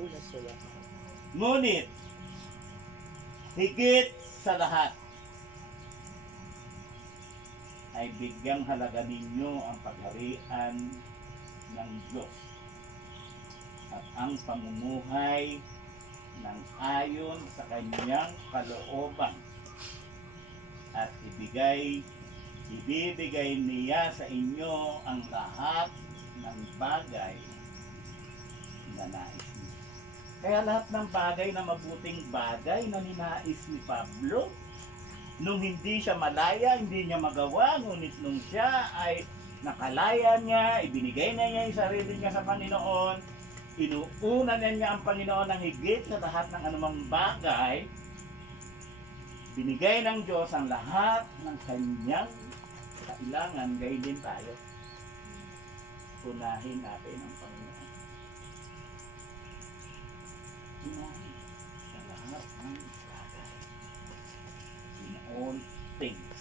una sa lahat. Ngunit, higit sa lahat, ay bigyang halaga ninyo ang pagharian ng Diyos at ang pamumuhay ng ayon sa kanyang kalooban at ibibigay niya sa inyo ang lahat ng bagay na nais niyo. Kaya lahat ng bagay na mabuting bagay na ninais ni Pablo, nung hindi siya malaya, hindi niya magawa, ngunit nung siya ay nakalaya niya, ibinigay na niya yung sarili niya sa Panginoon, inuuna na niya ang Panginoon ng higit sa lahat ng anumang bagay, binigay ng Diyos ang lahat ng kanyang kailangan, gayon din tayo. Unahin natin ang Panginoon. Unahin sa lahat ng bagay. In all things.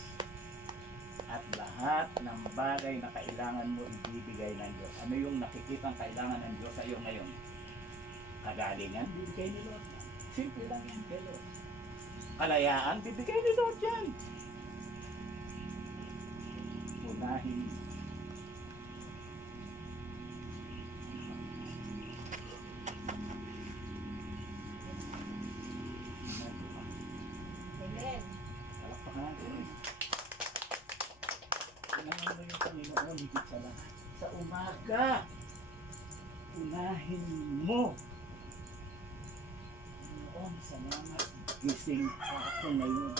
At lahat ng bagay na kailangan mo ibibigay ng Diyos. Ano yung nakikitang kailangan ng Diyos sa iyo ngayon? Kagalingan, bibigay ni Lord. Simple lang yan kay Lord. Kalayaan, bibigay ni Lord yan. Unahin. Amen. Palakpakan natin. Unahin mo yung Panginoon higit sa lahat. Sa umaga, unahin mo. Panginoon, salamat. Gising ako ngayon.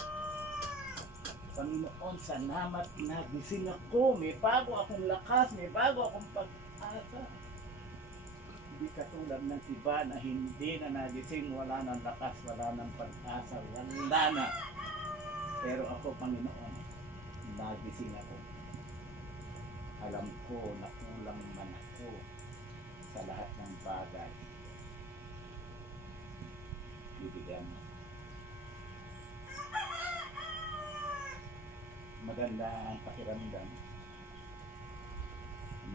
Panginoon, salamat na gising ako. May bago akong lakas, may bago akong pag-asa. Hindi katulad ng iba na hindi na nagising, wala ng lakas, wala ng pag-asa, wala na. Pero ako, Panginoon, nagising ako. Alam ko na kulang man ako sa lahat ng bagay. Bibigyan mo. Maganda ang pakiramdam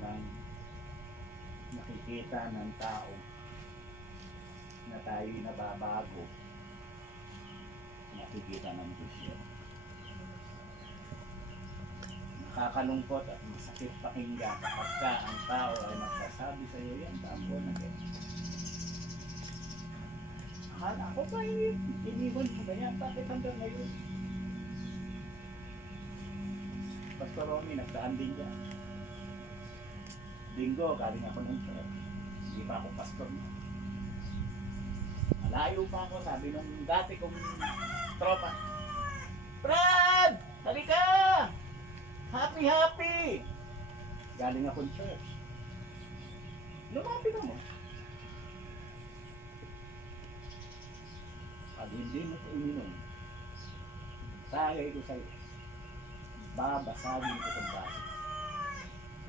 ng nakikita ng tao na tayo'y nababago, nakikita ng Diyos yun. Nakakalungkot at masakit pakinggan kapag ka ang tao ay magsasabi sa iyo yan, tampo na ganyan. Akala ko ba iniwan mo ganyan? Bakit hanggang ngayon? Pastor Romy, nagdaan din dyan. Linggo, galing ako ng church. pastor niya. Malayo pa ako, sabi nung dati kong tropa, Brad! Halika! Happy, happy! Galing akong church. Lumapit mo. Pag hindi mo ito uminom, tagay ko sa'yo. Babasagin ko itong baso.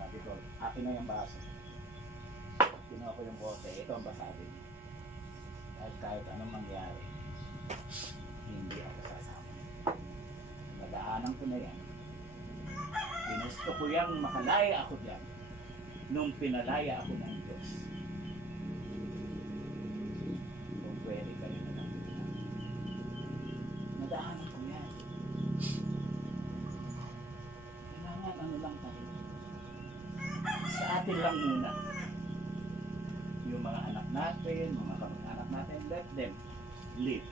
Sabi ko, akin na yung baso. Kinuha ko yung bote, ito ang basagin. Kahit anong mangyari, hindi ako sasama. Nadaanan ko na yan. Ginusto ko yang makalaya ako diyan nung pinalaya ako ng Diyos. Kung pwede kayo na lang. Nadaanan ko yan. Kailangan ano lang tayo. Sa atin lang muna. Yung mga anak natin, mga kamag-anak natin, let them live.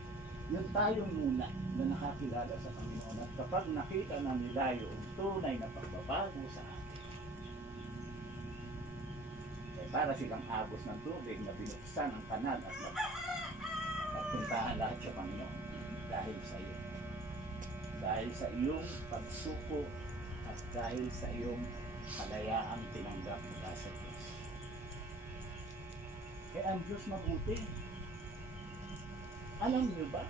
Yun tayo muna na nakakilala sa Panginoon. At kapag nakita na nila yung tunay na pagbabago sa atin, eh para silang agos ng tubig na binuksan ang kanal at nagpuntahan lahat sa Panginoon dahil sa iyo. Dahil sa iyong pagsuko at dahil sa iyong kalayaang tinanggap mula sa Diyos. Kaya ang Diyos mabuti. Alam niyo ba,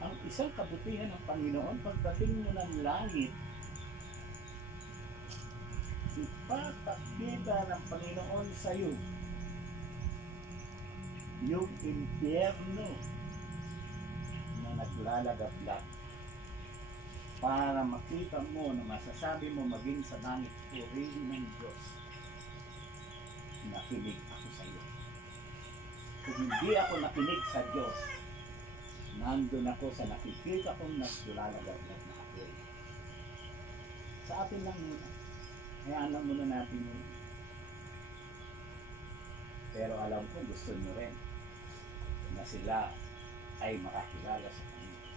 ang isang kabutihan ng Panginoon, pagdating mo ng langit, ipapakita ng Panginoon sa iyo yung impyerno na naglalagablak para makita mo na masasabi mo maging sa langit, purihin ng Diyos. Nakinig ako sa iyo. Kung hindi ako nakinig sa Diyos, nandun ako sa nakikita kong naglalagablak na apoy. Sa atin lang muna. Hayaan lang muna natin yun. Pero alam ko gusto nyo rin na sila ay makakilala sa Panginoon.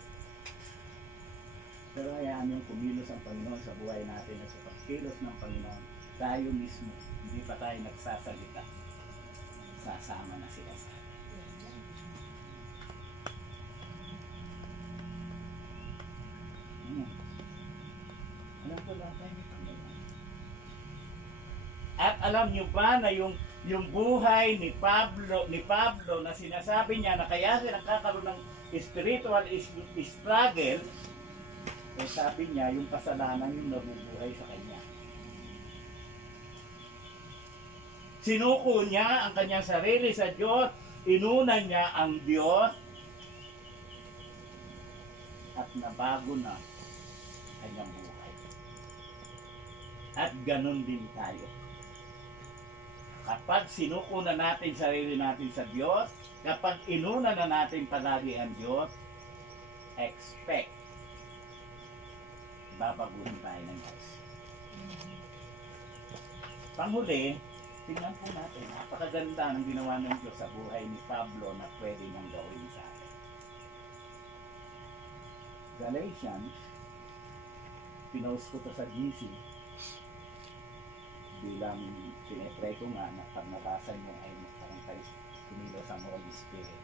Pero hayaan yung kumilos ang Panginoon sa buhay natin at sa pagkilos ng Panginoon. Tayo mismo, hindi pa tayo nagsasalita. Sasama na sila sa atin. Alam ko lang tayo ni Panginoon. At alam nyo ba na yung buhay ni Pablo na sinasabi niya na kaya siya nagkakaroon ng spiritual struggle, eh sabi niya yung kasalanan yung nabubuhay sa kanya. Sinuko niya ang kanyang sarili sa Diyos, inuna niya ang Diyos, at nabago na kanyang buhay. At ganun din tayo. Kapag sinuko na natin sarili natin sa Diyos, kapag inuna na natin palagi ang Diyos, expect babaguhin tayo ng Diyos. Panghuli, tingnan po natin, napakaganda ng ginawa ng Diyos sa buhay ni Pablo na pwede niyang gawin sa atin. Galatians, pinost ko to sa GC bilang pinepray ko nga na pag nabasa nyo ay parang kayo kumilos ang Holy Spirit.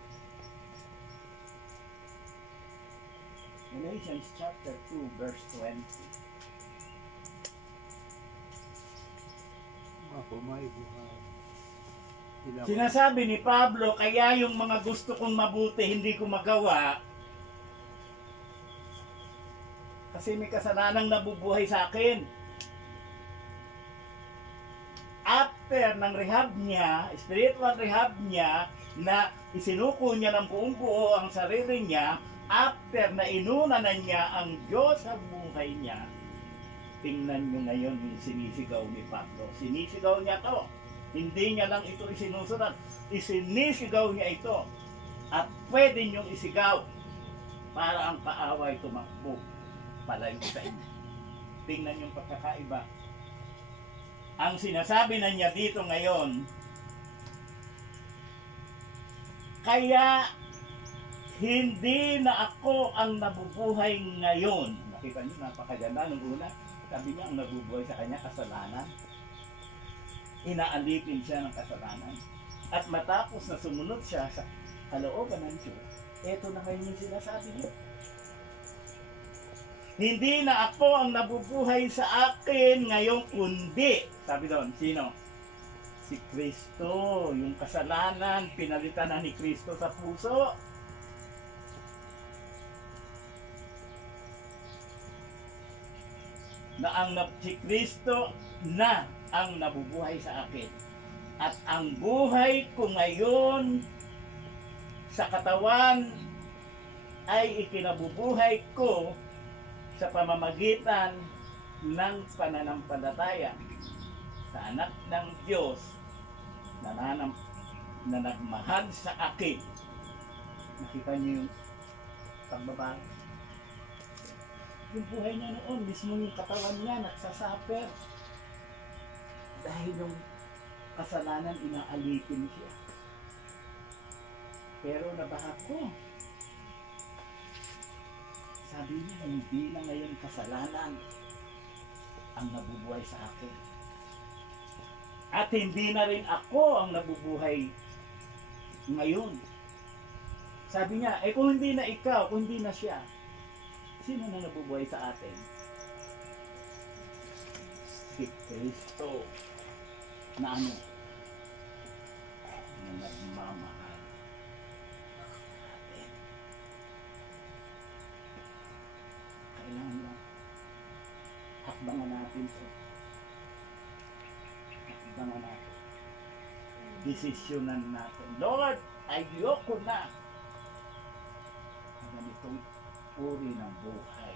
Galatians chapter 2 verse 20. Ako may buhay. Sinasabi ni Pablo, kaya yung mga gusto kong mabuti hindi ko magawa kasi may kasalanang nabubuhay sa akin. After ng rehab niya, spiritual rehab niya, na isinuko niya ng buong buo ang sarili niya, after na inuna na niya ang Diyos sa buhay niya, tingnan niyo ngayon yung sinisigaw ni Pablo. Sinisigaw niya to. Hindi niya lang ito isinusunod. Isinisigaw niya ito. At pwede niyong isigaw para ang kaaway tumakbo palayo sa inyo. Tingnan yung pagkakaiba. Ang sinasabi na niya dito ngayon, kaya hindi na ako ang nabubuhay ngayon. Nakita niyo, napakaganda nung una. Sabi niya, ang nabubuhay sa kanya, kasalanan. Inaalipin siya ng kasalanan. At matapos na sumunod siya sa kalooban ng Diyos, eto na ngayon yung sinasabi niya. Hindi na ako ang nabubuhay sa akin ngayon, kundi, sabi doon, sino? Si Kristo. Yung kasalanan, pinalitan na ni Kristo sa puso. Si Kristo na ang nabubuhay sa akin. At ang buhay ko ngayon sa katawan ay ikinabubuhay ko sa pamamagitan ng pananampalataya sa anak ng Diyos na nagmahal sa akin. Nakita niyo yung pagbabago. Yung buhay niya noon, mismo yung katawan niya nagsasuffer. Dahil yung kasalanan, inaalipin siya. Pero nabaha ko. Sabi niya, hindi na ngayon kasalanan ang nabubuhay sa akin. At hindi na rin ako ang nabubuhay ngayon. Sabi niya, kung hindi na ikaw, kung hindi na siya, sino na nabubuhay sa atin? Si Kristo na ano? Na nagmamahal sa atin. Kailangan lang hakbangan natin ito. Hakbangan natin. Desisyonan natin. Lord, ayoko na ganitong uri ng buhay.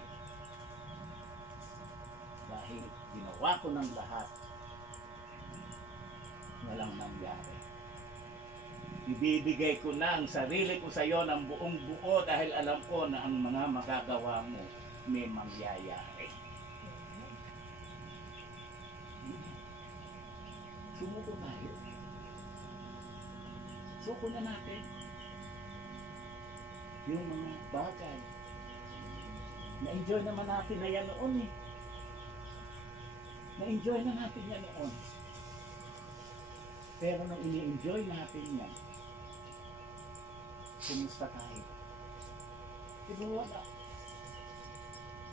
Dahil ginawa ko ng lahat, walang nangyari. Ibibigay ko na ang sarili ko sa iyo ng buong buo dahil alam ko na ang mga magagawa mo may mangyayari. Sumuko tayo. Suko na natin yung mga bagay. Na-enjoy naman natin na yan noon eh. Na-enjoy na natin yan noon. Pero nung ini-enjoy natin yan, kumusta tayo? Diba wala?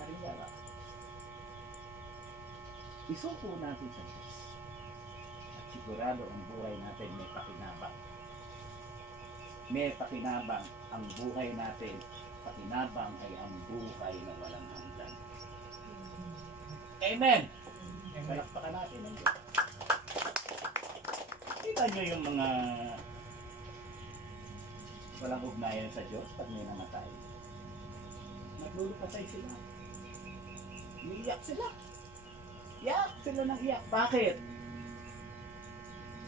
Parang isuko natin sa Diyos. At sigurado ang buhay natin may pakinabang. May pakinabang ang buhay natin. Pakinabang ay ang buhay na walang hanggan. Amen! Palakpakan natin ang Diyos. Kita nyo yung mga walang ugnayan sa Diyos pag may namatay. Naglulupatay sila. Iiyak sila. Iyak sila ng iyak. Bakit?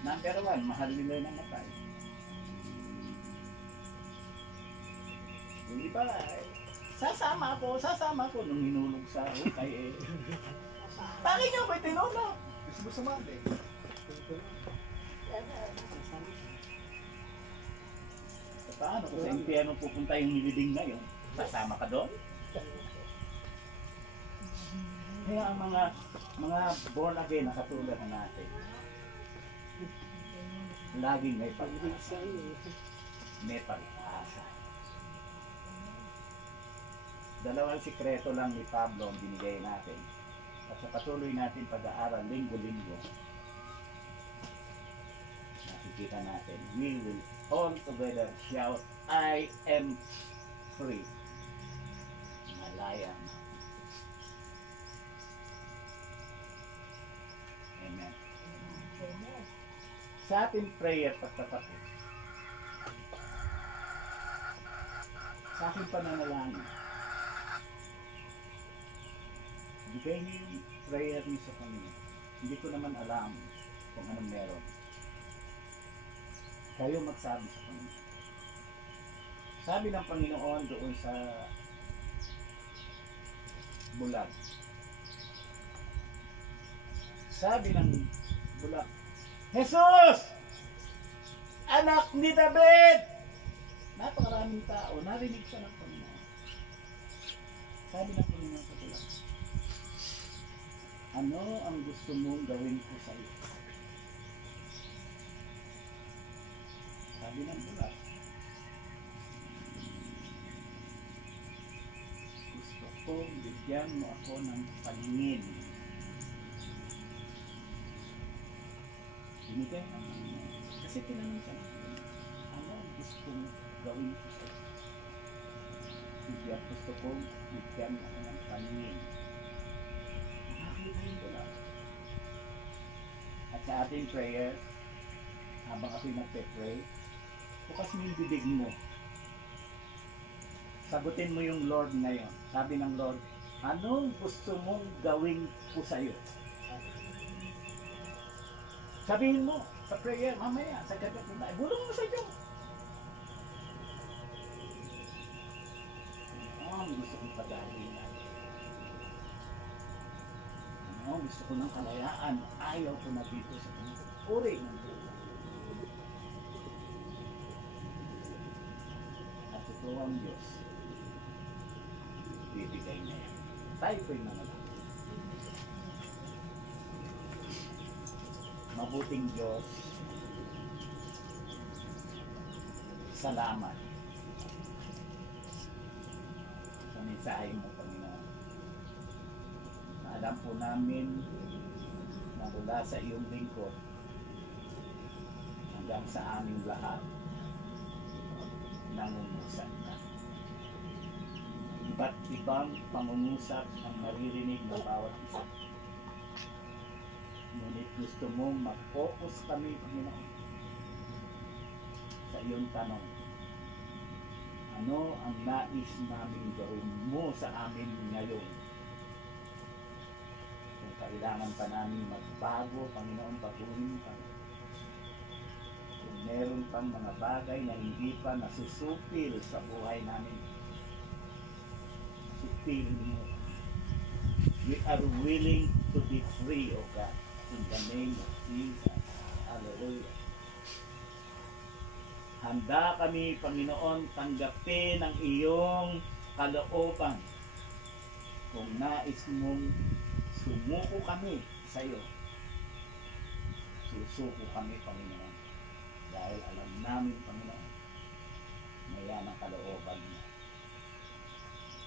Number one, mahal nila yung namatay. Yung iba, sasama ako nung hinulog sa hukay eh. Bakit nyo ba tinulog? Gusto mo sumali? Paano kung sa impyerno pupunta yung nilibing na yun? Sasama ka doon? Kaya ang mga born again na katulad na natin, laging may pag-asa. May pag-asa. Dalawang sikreto lang ni Pablo ang binigay natin. At sa patuloy natin pag-aaral linggo-linggo, nakikita natin, we will all together shout, I am free. Malaya na. Amen. Sa ating prayer pagtatapos, sa aking pananalangin, bigay niyo yung prayer niyo sa Panginoon. Hindi ko naman alam kung anong meron. Kayo magsabi sa Panginoon. Sabi ng Panginoon doon sa bulag. Sabi ng bulag, Jesus! Anak ni David! Napakaraming tao, narinig siya ng Panginoon. Sabi ng Panginoon sa bulag, ano ang gusto mong gawin ko sa iyo? Sabi ng ulat, gusto kong bigyan mo ako ng paningin. Binigay ng Panginoon. Kasi tinanong siya, ano ang gusto mo gawin ko sa'yo? Gusto kong bigyan ako ng paningin. Nakakita yung ulat. At sa ating prayer, habang ako'y nagpe-pray, bukas mo yung bibig mo. Sagutin mo yung Lord ngayon. Sabi ng Lord, anong gusto mong gawin ko sa'yo? Sabihin mo sa prayer, mamaya, sa gabi, bulong mo sa Diyos. Ano ang gusto kong pag-aalingan? Ano ang gusto ko ng kalayaan? Ayaw ko na dito sa mundo. Puri ng Diyos. At ito ang Diyos. Bibigay niya yan. Tayo ko'y nangalan. Mabuting Diyos, salamat sa mensahe mo, Panginoon. Alam po namin na mula sa iyong lingkod hanggang sa aming lahat, nangungusap ka. Iba't ibang pangungusap ang maririnig ng bawat isa. Ngunit gusto mong mag-focus kami, Panginoon, sa iyong tanong. Ano ang nais namin gawin mo sa amin ngayon? Kung kailangan pa namin magbago, Panginoon, baguhin ka. Kung meron pang mga bagay na hindi pa nasusupil sa buhay namin, supilin mo. We are willing to be free, O God. In the name of Jesus. Hallelujah. Handa kami, Panginoon, tanggapin ang iyong kalooban. Kung nais mong sumuko kami sa iyo, susuko kami, Panginoon. Dahil alam namin, Panginoon, na yan ang kalooban niya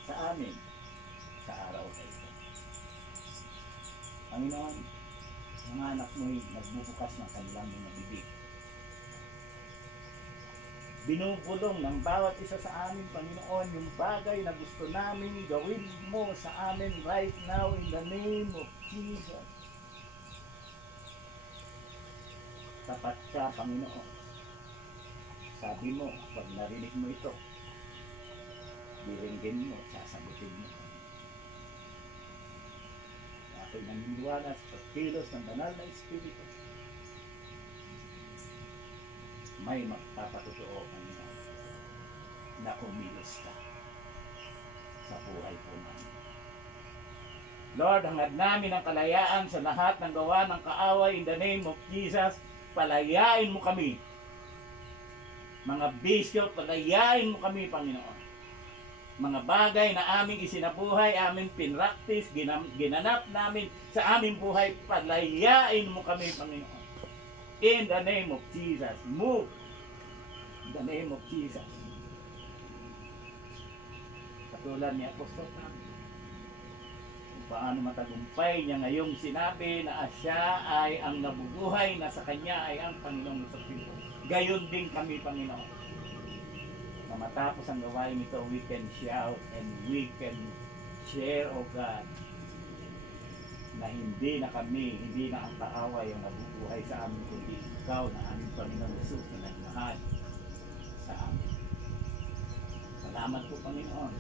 sa amin sa araw na ito. Panginoon, mga anak mo'y nagbubukas ng kanilang mga bibig. Binubulong ng bawat isa sa amin, Panginoon, yung bagay na gusto namin gawin mo sa amin right now in the name of Jesus. Tapat ka, Panginoon. Sabi mo, pag narinig mo ito, biringgin mo, sasagutin mo. Ako'y naniniwala sa pagkilos ng banal na Espiritu. May magpapatotoo kanina na kumilos ka sa buhay po namin. Lord, hangad namin ang kalayaan sa lahat ng gawa ng kaaway in the name of Jesus. Palayain mo kami. Mga bisyo, palayain mo kami, Panginoon. Mga bagay na aming isinabuhay, aming pinraktis, ginanap namin sa aming buhay, palayain mo kami, Panginoon. In the name of Jesus, move. In the name of Jesus. Katulad ni Apostol Pablo, kung paano matagumpay niya ngayong sinabi na siya ay ang nabubuhay, na sa kanya ay ang Panginoong Jesucristo. Gayon din kami, Panginoon. Na matapos ang gawain ito, we can shout and we can share, O God, na hindi na kami, hindi na ang kaaway ang nabubuhay sa amin, kundi ikaw na aming Panginoong Jesus na nagmahal sa amin. Salamat po, Panginoon.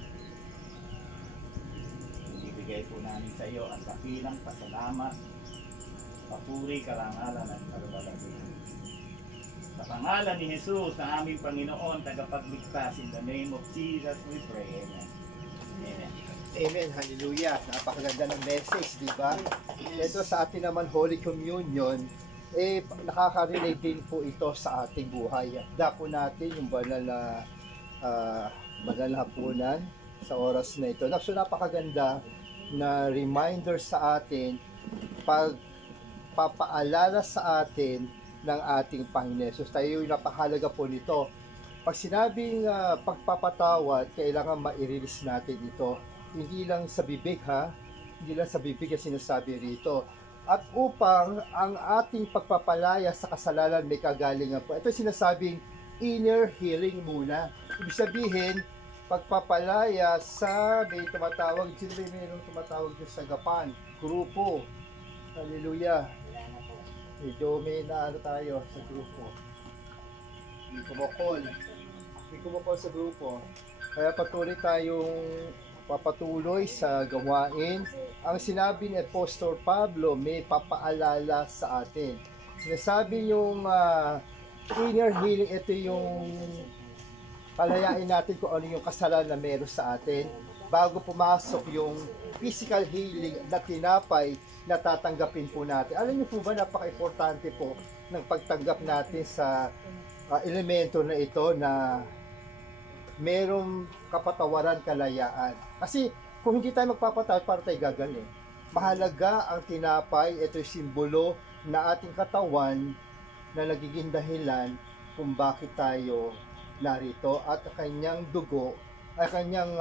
Ibigay po namin sa iyo ang dakilang pasalamat, papuri, karangalan at kaluwalhatian. Sa pangalan ni Jesus na aming Panginoon, tagapagligtas, in the name of Jesus we pray. Amen. Amen. Amen, hallelujah. Napakaganda ng message, di ba? Ito sa atin naman, Holy Communion, nakaka-relate din po ito sa ating buhay. Handa po natin yung banal na hapunan sa oras na ito. So, napakaganda na reminder sa atin, papaalala sa atin ng ating Panginoon Jesus. Tayo yung napakahalaga po nito. Pag sinabing pagpapatawad, kailangan ma-release natin ito. Hindi lang sa bibig ha, hindi lang sa bibig ang sinasabi rito. At upang ang ating pagpapalaya sa kasalanan may kagalingan po. Ito sinasabing inner healing muna. Ibig sabihin, pagpapalaya sa may tumatawag, sino ba mayroong tumatawag dyan sa Gapan? Grupo. Hallelujah. Medyo may naano tayo sa grupo. May kumukol sa grupo. Kaya patuloy tayong papatuloy sa gawain. Ang sinabi ni Apostol Pablo may papaalala sa atin. Sinasabi yung inner healing, ito yung palayain natin kung ano yung kasalanan na meron sa atin bago pumasok yung physical healing na tinapay na tatanggapin po natin. Alam niyo po ba, napaka-importante po ng pagtanggap natin sa elemento na ito na merong kapatawaran, kalayaan. Kasi kung hindi tayo magpapatawad, para tayo gagaling. Mahalaga ang tinapay, ito yung simbolo na ating katawan na nagiging dahilan kung bakit tayo narito, at kanyang dugo, ay kanyang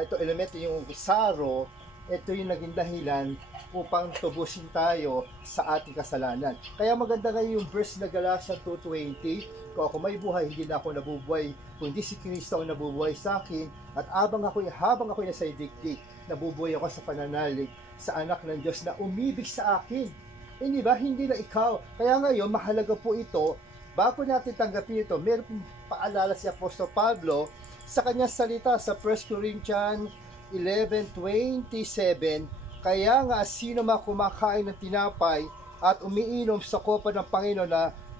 ito elemento yung saro, ito yung naging dahilan upang tubusin tayo sa ating kasalanan. Kaya maganda ngayon yung verse na Galatians 2:20, kung ako may buhay, hindi na ako nabubuhay, kundi si Kristo ang nabubuhay sa akin, at habang ako'y nasa dikdik, nabubuhay ako sa pananalig sa anak ng Diyos na umibig sa akin. Hindi ba? Hindi na ikaw. Kaya ngayon, mahalaga po ito. Bago natin tanggapin ito, meron pong paalala si Apostol Pablo sa kanyang salita sa 1 Corinthians 11:27, kaya nga sino man kumakain ng tinapay at umiinom sa kopa ng Panginoon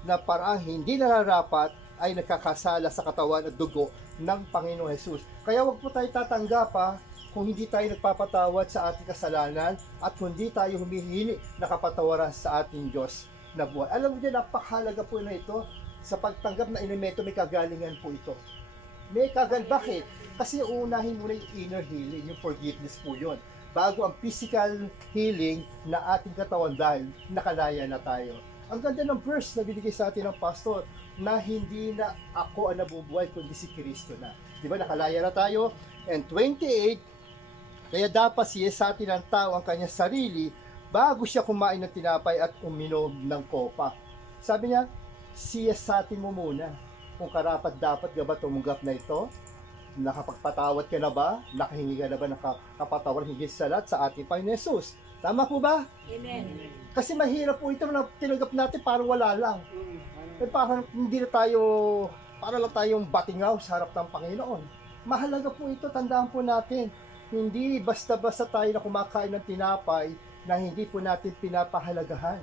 na parang hindi nararapat ay nakakasala sa katawan at dugo ng Panginoon Jesus. Kaya wag po tayo tatanggap kung hindi tayo nagpapatawad sa ating kasalanan at kung hindi tayo humihingi na kapatawaran sa ating Diyos na buhay. Alam mo din, napakahalaga po na ito sa pagtanggap na elemento, may kagalingan po ito. May bakit? Kasi uunahin muna yung inner healing, yung forgiveness po yun. Bago ang physical healing na ating katawan dahil nakalaya na tayo. Ang ganda ng verse na binigay sa atin ng pastor na hindi na ako ang nabubuhay kundi si Kristo na. Di ba nakalaya na tayo? And 28, kaya dapat siya sa atin ng tao ang kanyang sarili bago siya kumain ng tinapay at uminom ng kopa. Sabi niya, siya sa atin mo muna. Kung karapat dapat ka ba tumanggap na ito? Nakapagpatawad ka na ba? Nakahingi ka na ba ng kapatawad higit sa lahat sa ating Panginoon Jesus? Tama po ba? Amen. Kasi mahirap po ito na tinanggap natin parang wala lang. Parang hindi na tayo, para lang tayong batingaw sa harap ng Panginoon. Mahalaga po ito, tandaan po natin. Hindi basta-basta tayo na kumakain ng tinapay na hindi po natin pinapahalagahan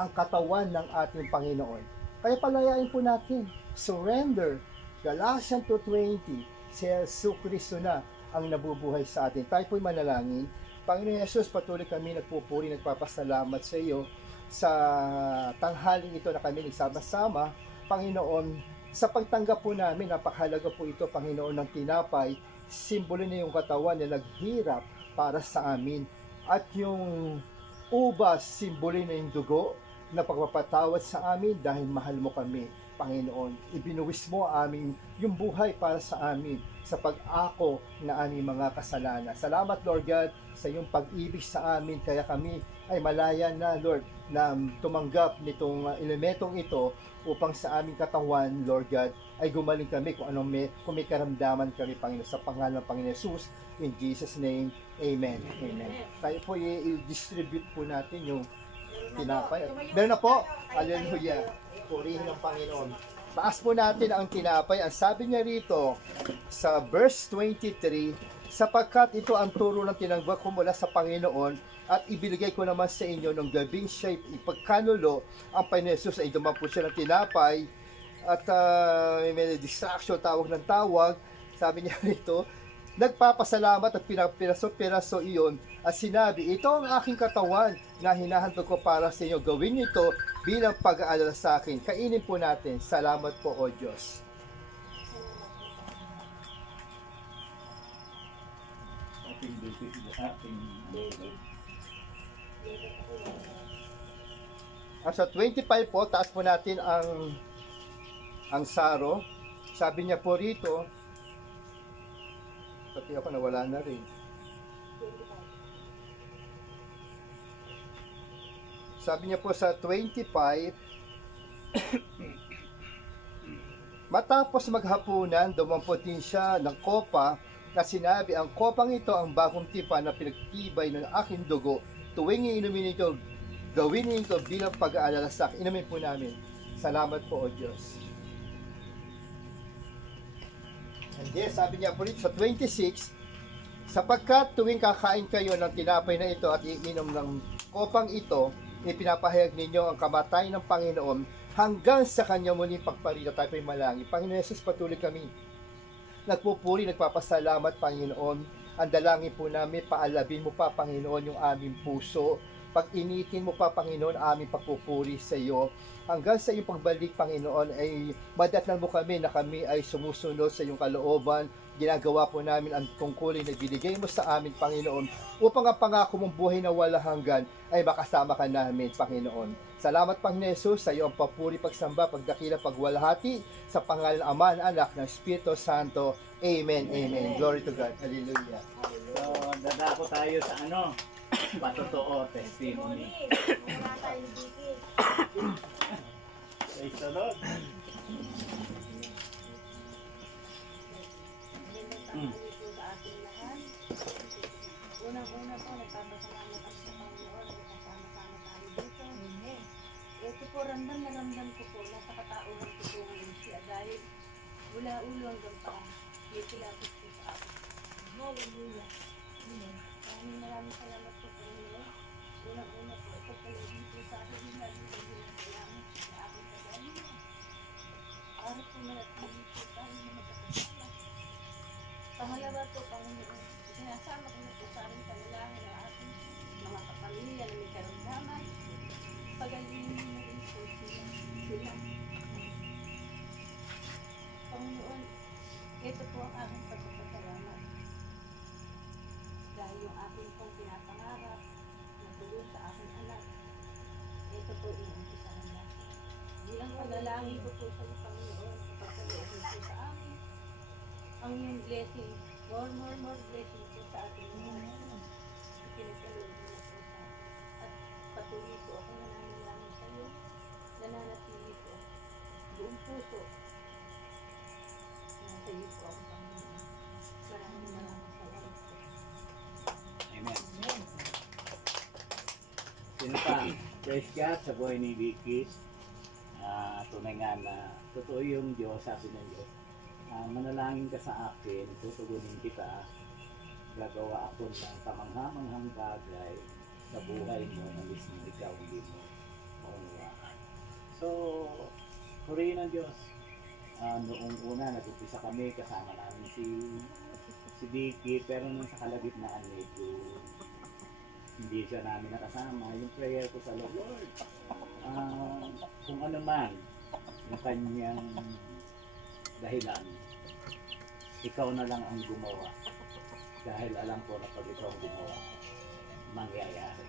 ang katawan ng ating Panginoon. Kaya palayain po natin. Surrender. Galatians 2:20, si Jesus Kristo na ang nabubuhay sa atin. Tayo po'y manalangin. Panginoon Jesus, patuloy kami nagpupuri, nagpapasalamat sa iyo sa tanghaling ito na kami nagsama-sama. Panginoon, sa pagtanggap po namin, napakahalaga po ito, Panginoon, ng tinapay, simbolo na yung katawan na naghirap para sa amin. At yung ubas, simbolo na yung dugo na pagpapatawad sa amin dahil mahal mo kami. Panginoon, ibinuwis mo aming yung buhay para sa amin sa pag-ako na aming mga kasalanan. Salamat, Lord God, sa iyong pag-ibig sa amin, kaya kami ay malaya na, Lord, na tumanggap nitong elementong ito upang sa aming katawan, Lord God, ay gumaling kami kung may karamdaman kami, Panginoon, sa pangalan ng Panginoon Jesus. In Jesus' name, Amen. Amen. Tayo po i-distribute po natin yung tinapay. Meron na po. Hallelujah. Purihin ng Panginoon. Taas po natin ang tinapay. Ang sabi niya rito sa verse 23, sapagkat ito ang turo ng tinanggap ko mula sa Panginoon at ibinigay ko naman sa inyo ng gabing siya'y ipagkanulo, ang Panginoon Jesus ay dumapo siya ng tinapay at may distraction, tawag ng tawag. Sabi niya rito, nagpapasalamat at pinapiraso-piraso iyon at sinabi, ito ang aking katawan na hinahandog ko para sa inyo. Gawin niyo ito bilang pag-aalala sa akin. Kainin po natin. Salamat po, O Diyos. Sa 25 po, taas po natin ang saro. Sabi niya po rito, pati ako nawala na rin. Sabi niya po sa 25, matapos maghapunan, dumampot din siya ng kopa na sinabi, ang kopang ito ang bagong tipa na pinagtibay ng aking dugo. Tuwing iinumin ito, gawin ito bilang pag-aalala sa akin. Inumin po namin. Salamat po, O Diyos. And yes, sabi niya po rito sa 26, sapagkat tuwing kakain kayo ng tinapay na ito at iinom ng kopang ito, ipinapahayag ninyo ang kamatayan ng Panginoon hanggang sa kanya muli pagparita. Tayo po'y malangin. Panginoon Jesus, patuloy kami nagpupuri, nagpapasalamat, Panginoon. Ang dalangin po namin, paalabin mo pa, Panginoon, yung aming puso. Pag-initin mo pa, Panginoon, aming pagpupuri sa iyo. Hanggang sa iyong pagbalik, Panginoon, ay madatnan mo kami na kami ay sumusunod sa iyong kalooban. Ginagawa po namin ang tungkulin na binigay mo sa amin, Panginoon, upang ang pangako mong buhay na wala hanggan ay makasama ka namin, Panginoon. Salamat, Panginoon Jesus, sa iyong papuri, pagsamba, pagdakila, pagwalhati, sa pangalan ng Ama, Anak, ng Espiritu Santo. Amen, amen. Glory to God. Hallelujah. So, dadako tayo sa patotoo, testimony. Wala tayo dikit. Praise the Lord. Magandang tanghali po sa ating lahat. Unang-una po, nagpapasalamat ako sa Panginoon. Nagkasama-sama tayo dito. Ito po, ramdam na ramdam ko po. Nasa katauhan ko po ngayon siya. Dahil mula ulo hanggang pa, may kilapit po sa akin. Hallelujah. Maraming salamat po, Panginoon. Unang-una po, ito po yung dito sa akin. Lagi ko ginasalamat sa aking kagalingan. Para po manatili po tayo na magkakasama. Pangalawa po, Panginoon, sinasama ko na po sa aking panalangin na ating mga kapamilya na may karamdaman. Pagalingin mo rin po sila. Panginoon, ito po ang aking pagpapasalamat. Dahil yung aking pong pinapangarap na tulong sa aking anak, ito po iumpisahan na. Bilang panalangin ko po sa iyo, Panginoon, pagkaloob mo po sa amin, ang iyong blessing, more blessing po sa ating mga pinagkaloob mo po sa amin. At patuloy po ako nananalangin sa iyo, nananatili po, buong puso, nasa iyo po ang Panginoon. Maraming salamat po. Amen. Sino pa? Praise God sa buhay ni Vicky. Tunay nga na totoo yung Diyos, sabi ng Diyos. Manalangin ka sa akin, tutugunin kita. Gagawa ako ng kamanghamanghang bagay sa buhay mo na mismo ikaw hindi mo maunawaan. So, purihin ng Diyos. Noong una, nag-upisa kami, kasama namin si Vicky, pero nung sa kalagitnaan medyo hindi siya namin nakasama. Yung prayer ko sa Lord, kung ano man yung kanyang dahilan, ikaw na lang ang gumawa. Dahil alam ko na pag ikaw ang gumawa, mangyayari.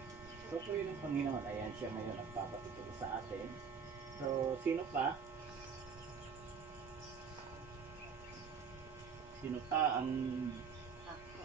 So, po yun ang Panginoon. Ayan siya ngayon nagpapatuturo sa atin. So, sino pa? Sino pa ang Ako.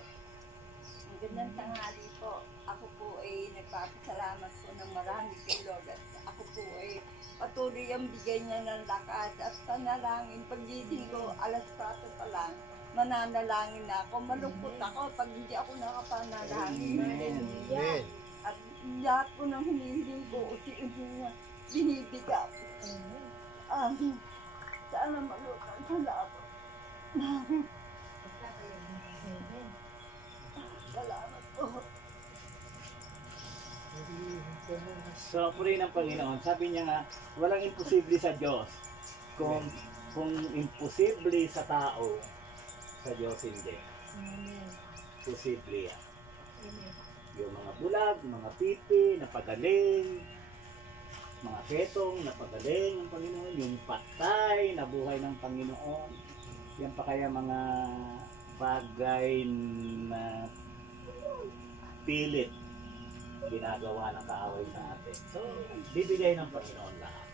Magandang tanghali po. Ako po ay nagpapasalamat po ng marami kay Lord. At ako po ay patuloy ang bigay niya ng lakas at panalangin. Paggising ko, alas 4 pa lang, mananalangin na ako. Malungkot ako pag hindi ako nakapanalangin. Amen. At lahat po ng hinihiling ko, unti-unti niya binibigay. Sana malutang salamat. Salamat po. So, purihin ng Panginoon. Sabi niya nga, walang imposible sa Diyos. Kung imposible sa tao, sa Diyos hindi. Posible yan. Yung mga bulag, mga pipi, napagaling, mga ketong, napagaling ng Panginoon, yung patay, nabuhay ng Panginoon. Yan pa kaya mga bagay na pilit ginagawa ng kaaway sa atin. So, bibigay ng Panginoon lahat.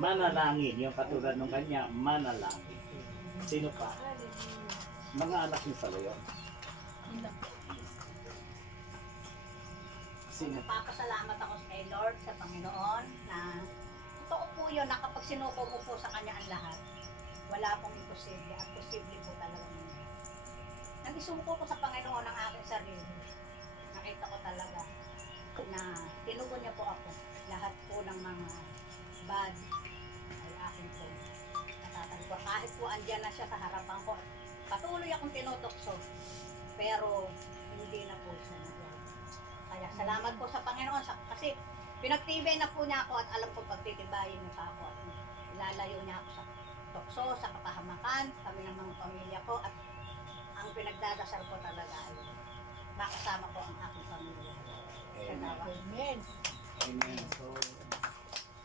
Manalangin, yung katulad ng kanya, manalangin. Sino pa? Mga anak ni Saloyon. Sino? Nagpapasalamat ako kay Lord sa Panginoon na totoo po yun na kapag sinuko mo po sa Kanya ang lahat, wala pong imposible at posible po talaga yun. Nang isuko ko sa Panginoon ang aking sarili, nakita ko talaga na tinugon niya po ako. Lahat po ng mga bad ay akin po. Natatagpo. Kahit po andyan na siya sa harapan ko, patuloy akong tinutokso. Pero hindi na po siya nagawa. Kaya salamat po sa Panginoon kasi pinagtibay na po niya ako at alam ko pagtitibayin niya pa ako at ilalayo niya ako sa tukso, sa kapahamakan, kami ng mga pamilya ko at ang pinagdadasal ko talaga ay makasama ko ang aking pamilya. Salamat. Amen. Amen. So,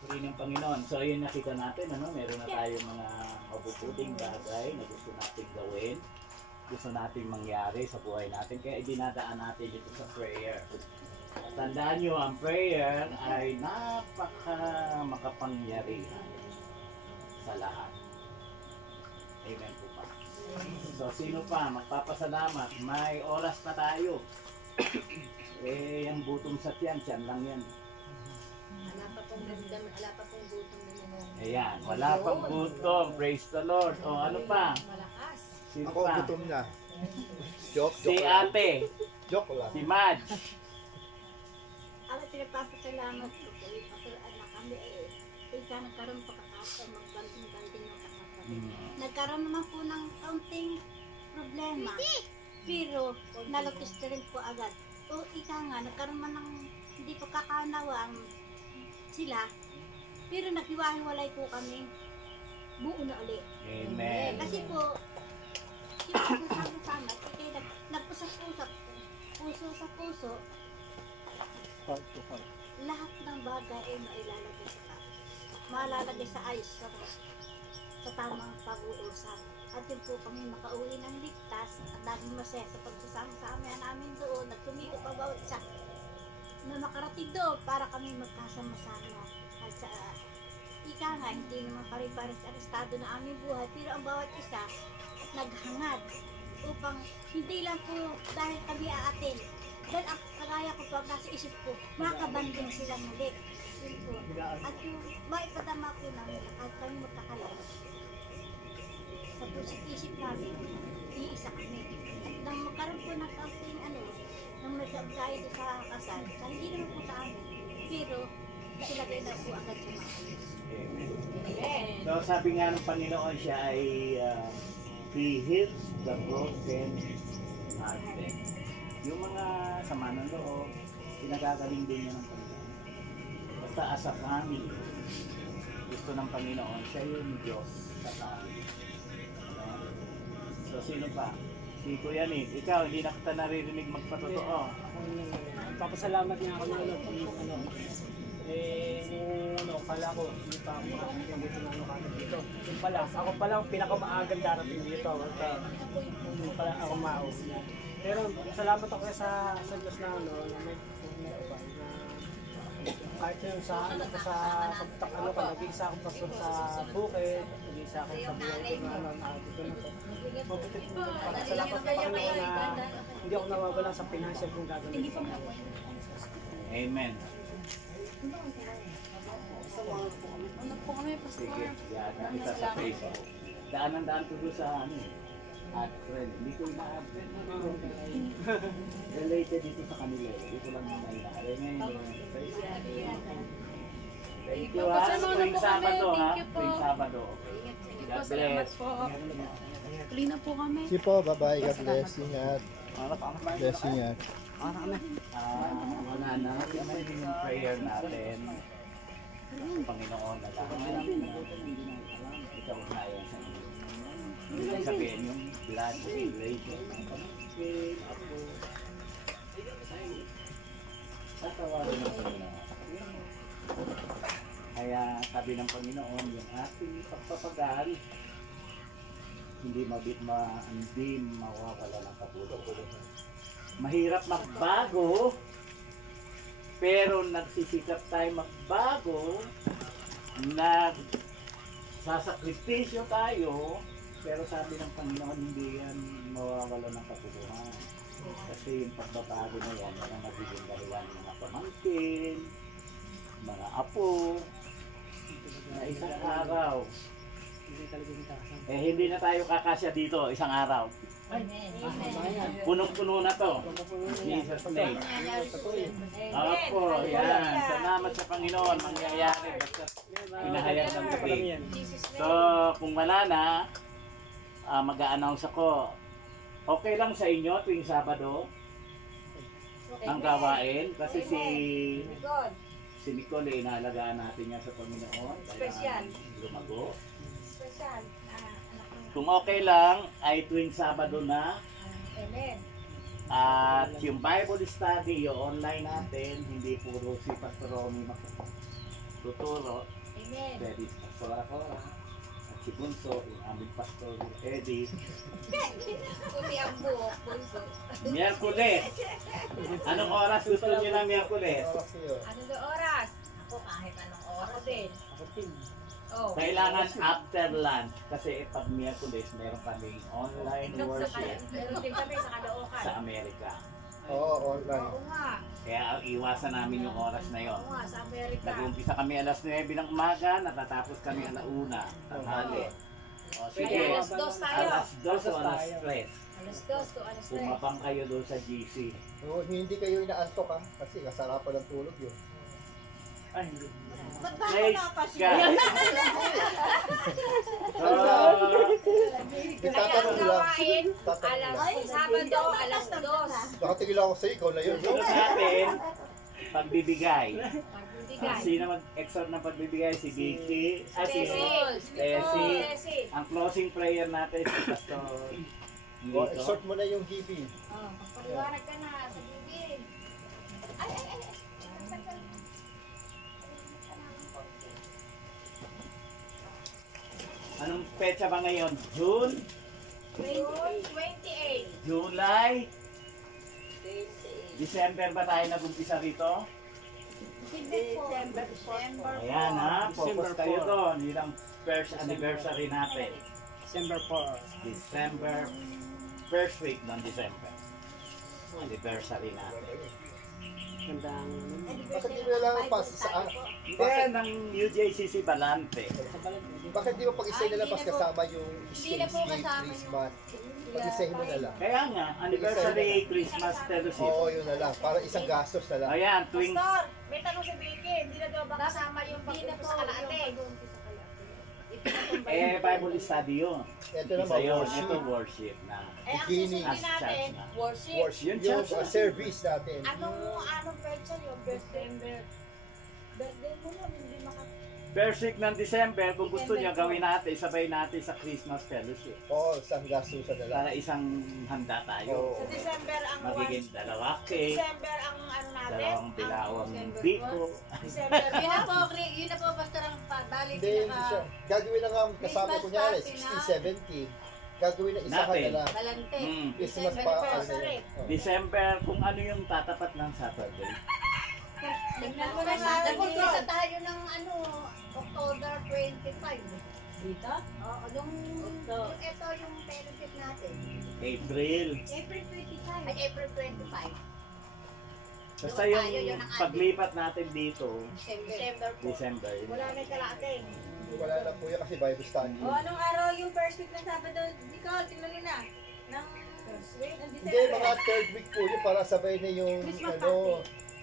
purihin ng Panginoon. So, yun nakita natin, meron na tayong mga mabubuting bagay na gusto nating gawin, gusto nating mangyari sa buhay natin. Kaya dinadaan natin ito sa prayer. At tandaan nyo, ang prayer ay napaka makapangyarihan sa lahat. Amen po pa. So, sino pa? Magpapasalamat. May oras pa tayo. Ang gutom sa tiyan lang yan. Wala pa pong damdamin, wala pa pong gutom na mga Ayan, wala pang gutom. Praise the Lord. O, ano pa? malakas. Sino Ako pa? gutom na. Joke Si lang. ate, Joke lang. si Madge. Ako pinagpapasalamat ko po, patulaan na kami ika nagkaroon pagkakataon magbanting-banting ng kakatabi. Nagkaroon naman po ng kaunting problema. Pero nalukis na rin po agad. O ika nga, nagkaroon man ng hindi po kakanawang sila. Pero naghiwa-hiwalay po kami. Buo na ulit. Amen. Kasi po, yung sama-sama, nagpusap-usap, puso sa puso, Heart to heart. lahat ng bagay ay mailalagay sa tao. Malalagay sa ayos sa tamang pag-uusap. At yun po kami makauwi ng ligtas at laging masaya sa pagsasama namin doon at tumiko pa bawat isa na makarating doon para kami magkasama-sama. At sa ika nga, hindi naman pare-pares ang estado na aming buhay, pero ang bawat isa naghangad upang hindi lang po dahil kami aatin. Dahil ang kagaya ko pag nasa isip ko, makabanding silang muli. Yun po. At yung maipadama ko namin, kahit kami magkakalang, sa puso't isip namin, iisa kami. At nang magkaroon po ng kaunting nang nag-up tayo doon sa kasal, sa hindi naman po sa amin, pero nasilagay na po agad sa maayos. Amen. So, sabi nga ng Panginoon, siya ay He heals the broken hearted. Yung mga sama ng loob, pinagagaling din niya ng Panginoon. Basta as a family, gusto ng Panginoon, siya yung Diyos sa family. So, sino pa? Si Kuya Nick, ikaw, hindi na kita naririnig magpatotoo. Papasalamat niya ako ng kala ko, hindi pa ako makakintindi dito ng kami dito. Yung pala, ako pala ang pinakamaagang darating dito. Hindi pala ako mauna. Pero salamat ako sa Diyos na may ubay na kahit yun sa nag-iisa akong pastor sa bukid, nag-iisa ako sa buhay ko na dito na to. Mabutit po, salamat sa Panginoon na hindi ako nawawala sa financial kong gagawin. Amen. Ano po kami, Sige, yan na kita sa Facebook. Daan ko doon sa at friend. Hindi ko ina-update na related dito sa kanila. Dito lang na may ngayon. Thank you ha. Tuwing Sabado ha. Tuwing Sabado. God bless. Tuloy na po kami. Sige po, bye-bye. God bless. Ingat. Bless, ingat. Wala na. Imagine yung prayer natin. Panginoon na lahat. Ikaw na yan sa inyo. Ibig sabihin yung blood relation. Ako. Tatawarin ng Panginoon. Kaya sabi ng Panginoon, yung ating pagpapagal, hindi mawawala ng kapulong. Mahirap magbago, Pero nagsisikap tayo magbago, nagsasakripisyo tayo, pero sabi ng Panginoon, hindi yan mawawala ng kapuluhan. Kasi yung pagbabago na yan, yan ang magiging dalawa ng mga pamangkin, mga apo, na isang araw. Hindi talaga yung kasama. Hindi na tayo kakasya dito isang araw. Punong-puno na to. Jesus name. Opo, yan. Salamat sa Panginoon. Mangyayari. Basta pinahayag ng gabi. So, kung wala na, mag-a-announce ako. Okay lang sa inyo tuwing Sabado ang gawain. Kasi si Nicole, inaalagaan natin niya sa Panginoon. Special. Lumago. Special. Kung okay lang, ay tuwing Sabado na. Amen. At yung Bible study, yung online natin, hindi puro si Pastor Romy tuturo. Amen. Pwede si Pastor ako. At si Bunso, yung aming Pastor Eddie. Kumi ang buhok, bunso. Miyerkules. Anong oras gusto niyo ng Miyerkules? Ano na oras? Ako kahit anong Ako oras. din. Ako din. Oh. Kailangan after lunch. Kasi pag Miyerkules, meron kaming online worship Meron din kami sa Caloocan. sa Amerika. Oo, online. Oo nga. Kaya iwasan namin yung oras na yon. Oo nga, sa Amerika. Nag-umpisa kami alas 9 ng umaga, natatapos kami alauna, tanghali. O Kaya sige, alas 2 tayo. alas 2 o alas 3. Alas 2 to alas 3. Pumapang kayo doon sa GC. Oo, hindi kayo inaantok ha, kasi kasarapan ng tulog yun. Ay, hindi. Ba't ba ako Praise napasya? God! So, Tatanong lang. gawain, Tatanong lang. Sabado, alas 2. Nakatigil ako sa'yo, ikaw na yun. sunod natin, pagbibigay. Magbibigay. Sino mag-exhort ng pagbibigay? Si Vicky, si Tessie. Tessie. Ang closing prayer natin si Pastor O, Lito. exhort mo na yung giving. Oh, pagpaliwanag ka na sa bibig. Anong petsa ba ngayon? June? June 28. July? December ba tayo nag-umpisa rito? December. Ayan ha, focus December kayo 4. doon. Yun ang first anniversary natin. December 4. December, first week ng December. Anniversary natin. Gandang Bakit di mo na lang pasa sa... Hindi, ng UJCC Balante. sa balat. Bakit di mo pag-isay na lang pas kasama yung Hindi na po Thanksgiving, kasama Christmas? Pag-isahin mo na lang. Kaya nga, anniversary Christmas fellowship. Oo, yun na lang. Para isang gastos na lang. Ayan, tuwing Pastor, may tanong si Vicky, hindi na daw ba kasama yung Hindi na pag-upo po sa kalate? Bible study yun. Ito Isa naman, yun, worship. ito worship na. Eh, ang Beginning. susundin As natin, church na. worship. Worship. Yun, Yung church. service natin. Anong petsa yun? Birthday mo nun, hindi First week ng December, kung gusto niyo gawin natin, sabay natin sa Christmas fellowship. Oo, isang gastos na lang. Para isang handa tayo. Oo. Sa December ang Magiging dalawa sa cake, December ang ano natin? dalawang bilawang December biko. December Yun na po, yun na po basta ang bali Hindi, hindi siya. Gagawin na nga kasama Christmas ko niya, party na. 60, 70. Gagawin na isa ka Natin. na lang. Balante. Mm. Christmas December pa. anniversary. Oo. December, kung ano yung tatapat ng Saturday. Tingnan mo Kung na sa atin mag-umpisa tayo ng October 25. dito. Oo, yung ito yung fellowship natin. April. April 25. Ay, April 25. Basta Tayo, yung yun ang ating- paglipat natin dito, December po. December. Wala na yung kalate. Wala na po yan kasi Bible study. O, anong araw yung first week ng Sabado? Nicole, tingnan nyo na. Ng Hindi, mga third week po yun para sabay na yung Christmas ano,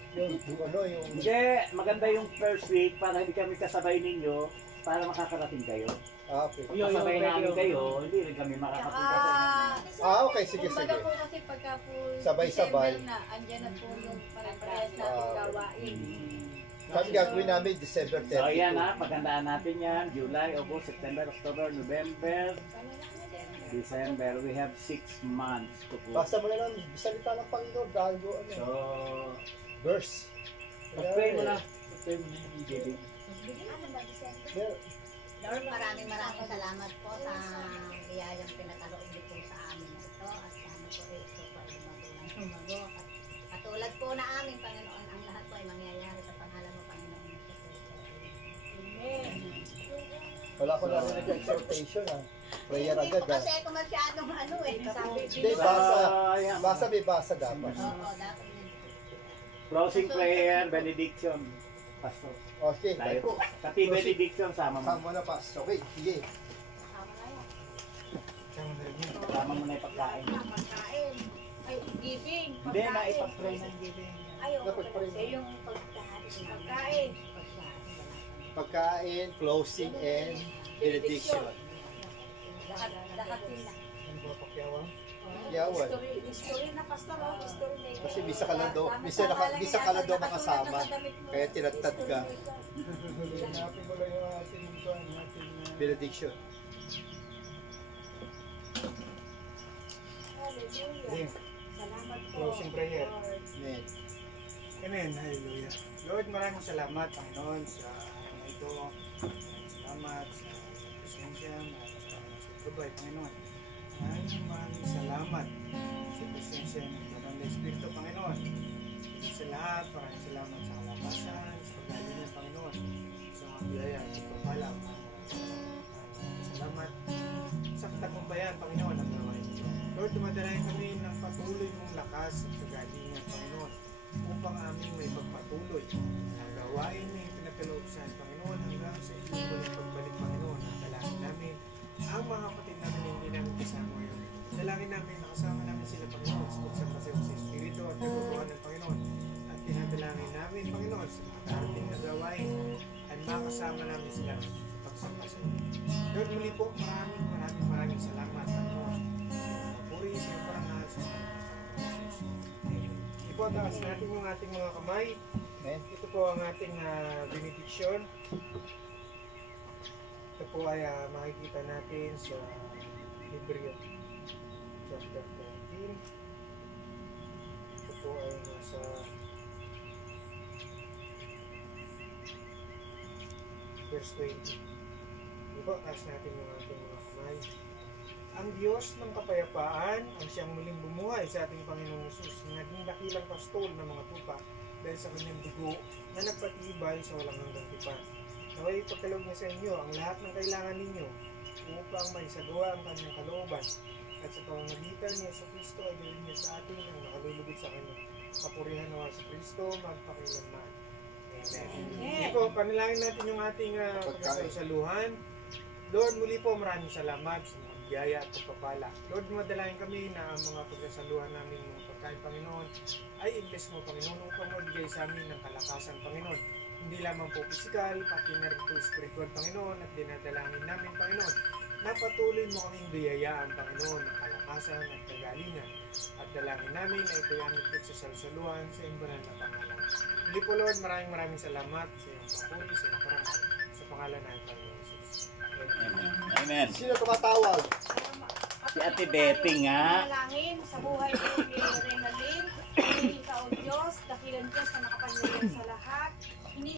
yung yung Hindi, maganda yung first week para hindi kami kasabay ninyo para makakarating kayo. okay. Yung- Kasabay yung- namin yung- kayo, hindi rin kami makakapunta sa inyo. Okay, sige, Kumbaga sige. po kasi pagka po Sabay-sabay. December na, andyan na po yung pare-parehas natin gawain. Kami gagawin namin December 30. So ayan ha, paghandaan natin yan. July, August, September, October, November, December. We have 6 months to go. Basta mo na lang, salita ng Panginoon, gago, ano, So, verse. pag-pray mo na. Pag-pray mo na yung giving. Yeah. Lord, maraming salamat po sa biyayang pinakaloob niyo po sa amin na ito at sana po ito pa lumago at Katulad po na amin, Panginoon, ang lahat po ay mangyayari sa pangalan mo, Panginoon. Amen. Wala ko lang nag-exhortation ha. Prayer Hindi agad po ha. kasi ako masyadong ano eh. Sabi, Hindi, basa. Ayan. Basa may basa dapat. Oo, dapat din. Closing prayer, benediction. Pastor. Okay, tayo po. Tayo. Pati benediction, sama mo. Sama na pas. Okay, sige. Tama na yan. Sama na rin yun. Sama mo na yung pagkain. Pagkain. Ay, giving. Hindi, Pagkain. naipag-pray ng giving. Ayaw ko Dapat pa rin. Eh, yung pagkain. Pagkain. Pagkain, closing, and benediction. Lahat din na. Ano ba pakyawang? Yawan. History na, pastor. Oh, history na yun. Kasi bisa ka lang daw, bisa ka lang daw makasama. Kaya tinatad ka. Hanapin ko lang yung ating Benediction. Hallelujah. Salamat po. Closing prayer. Lord. Amen. Amen. Hallelujah. Lord, maraming salamat, Panginoon, sa araw na ito. Maraming salamat sa presensya, maraming salamat sa gabay, Panginoon. Maraming salamat sa presensya ng Banal na Espiritu, Panginoon. Sa lahat, maraming salamat sa kalakasan, sa paggalingan, Panginoon. Sa mga biyaya at pagpapala. Maraming salamat sa katagumpayan, Panginoon, ang gawain ito. Lord, dumadalayan kami ng patuloy mong lakas at kagalingan, Panginoon, upang aming may pagpatuloy ang gawain na ipinagkaloob sa Panginoon hanggang sa iyong muling pagbalik, Panginoon. Ang dalangin namin, ang mga kapatid namin na hindi namin kasama ngayon. Dalangin namin, nakasama namin sila, Panginoon, sa pagsambasay sa Espiritu at nagbubuhan ng Panginoon. At tinadalangin namin, Panginoon, sa mga darating na gawain at makasama namin sila sa pagsambasay. Lord, muli po, maraming salamat, Panginoon. Puri sa iyong parangal sa mga Ito po, taas natin yung ating mga kamay. Amen. Ito po ang ating benediction. Ito po ay makikita natin sa Hebreo chapter 13. Ito po ay nasa verse 20. Ito po, taas natin yung ating mga kamay. Ang Diyos ng kapayapaan ang siyang muling bumuhay sa ating Panginoong Hesus na naging dakilang pastol ng mga tupa dahil sa kanyang dugo na nagpatibay sa walang hanggang tipan. Naway ipagkaloob niya sa inyo ang lahat ng kailangan ninyo upang maisagawa ang kanyang kalooban at sa pamamagitan niya sa Kristo ay gawin niya sa atin ang nakalulugod sa kanya. Papurihan nawa sa Kristo magpakailanman. Amen. Hindi po, panalangin natin yung ating pagkasaluhan. Lord, muli po maraming salamat sa mga biyaya at pagpapala. Lord, madalangin kami na ang mga pagkasaluhan namin ng pagkain, Panginoon, ay i-bless mo, Panginoon, upang magbigay sa amin ng kalakasan, Panginoon. Hindi lamang po physical, pati na rin po spiritual, Panginoon, at dinadalangin namin, Panginoon, na patuloy mo kaming biyayaan, Panginoon, ng kalakasan at kagalingan. At dalangin namin na ito'y aming pagsasaluhan sa iyong banal na pangalan. Muli po, Lord, maraming salamat sa iyong papuri, sa iyong parangal, sa pangalan ng Panginoon Jesus. Amen. Amen. Sino tumatawag? Si Ate Betty nga. Manalangin sa buhay ko ni Renalyn. Ikaw, Diyos, dakilan Diyos na nakapangyarihan sa lahat.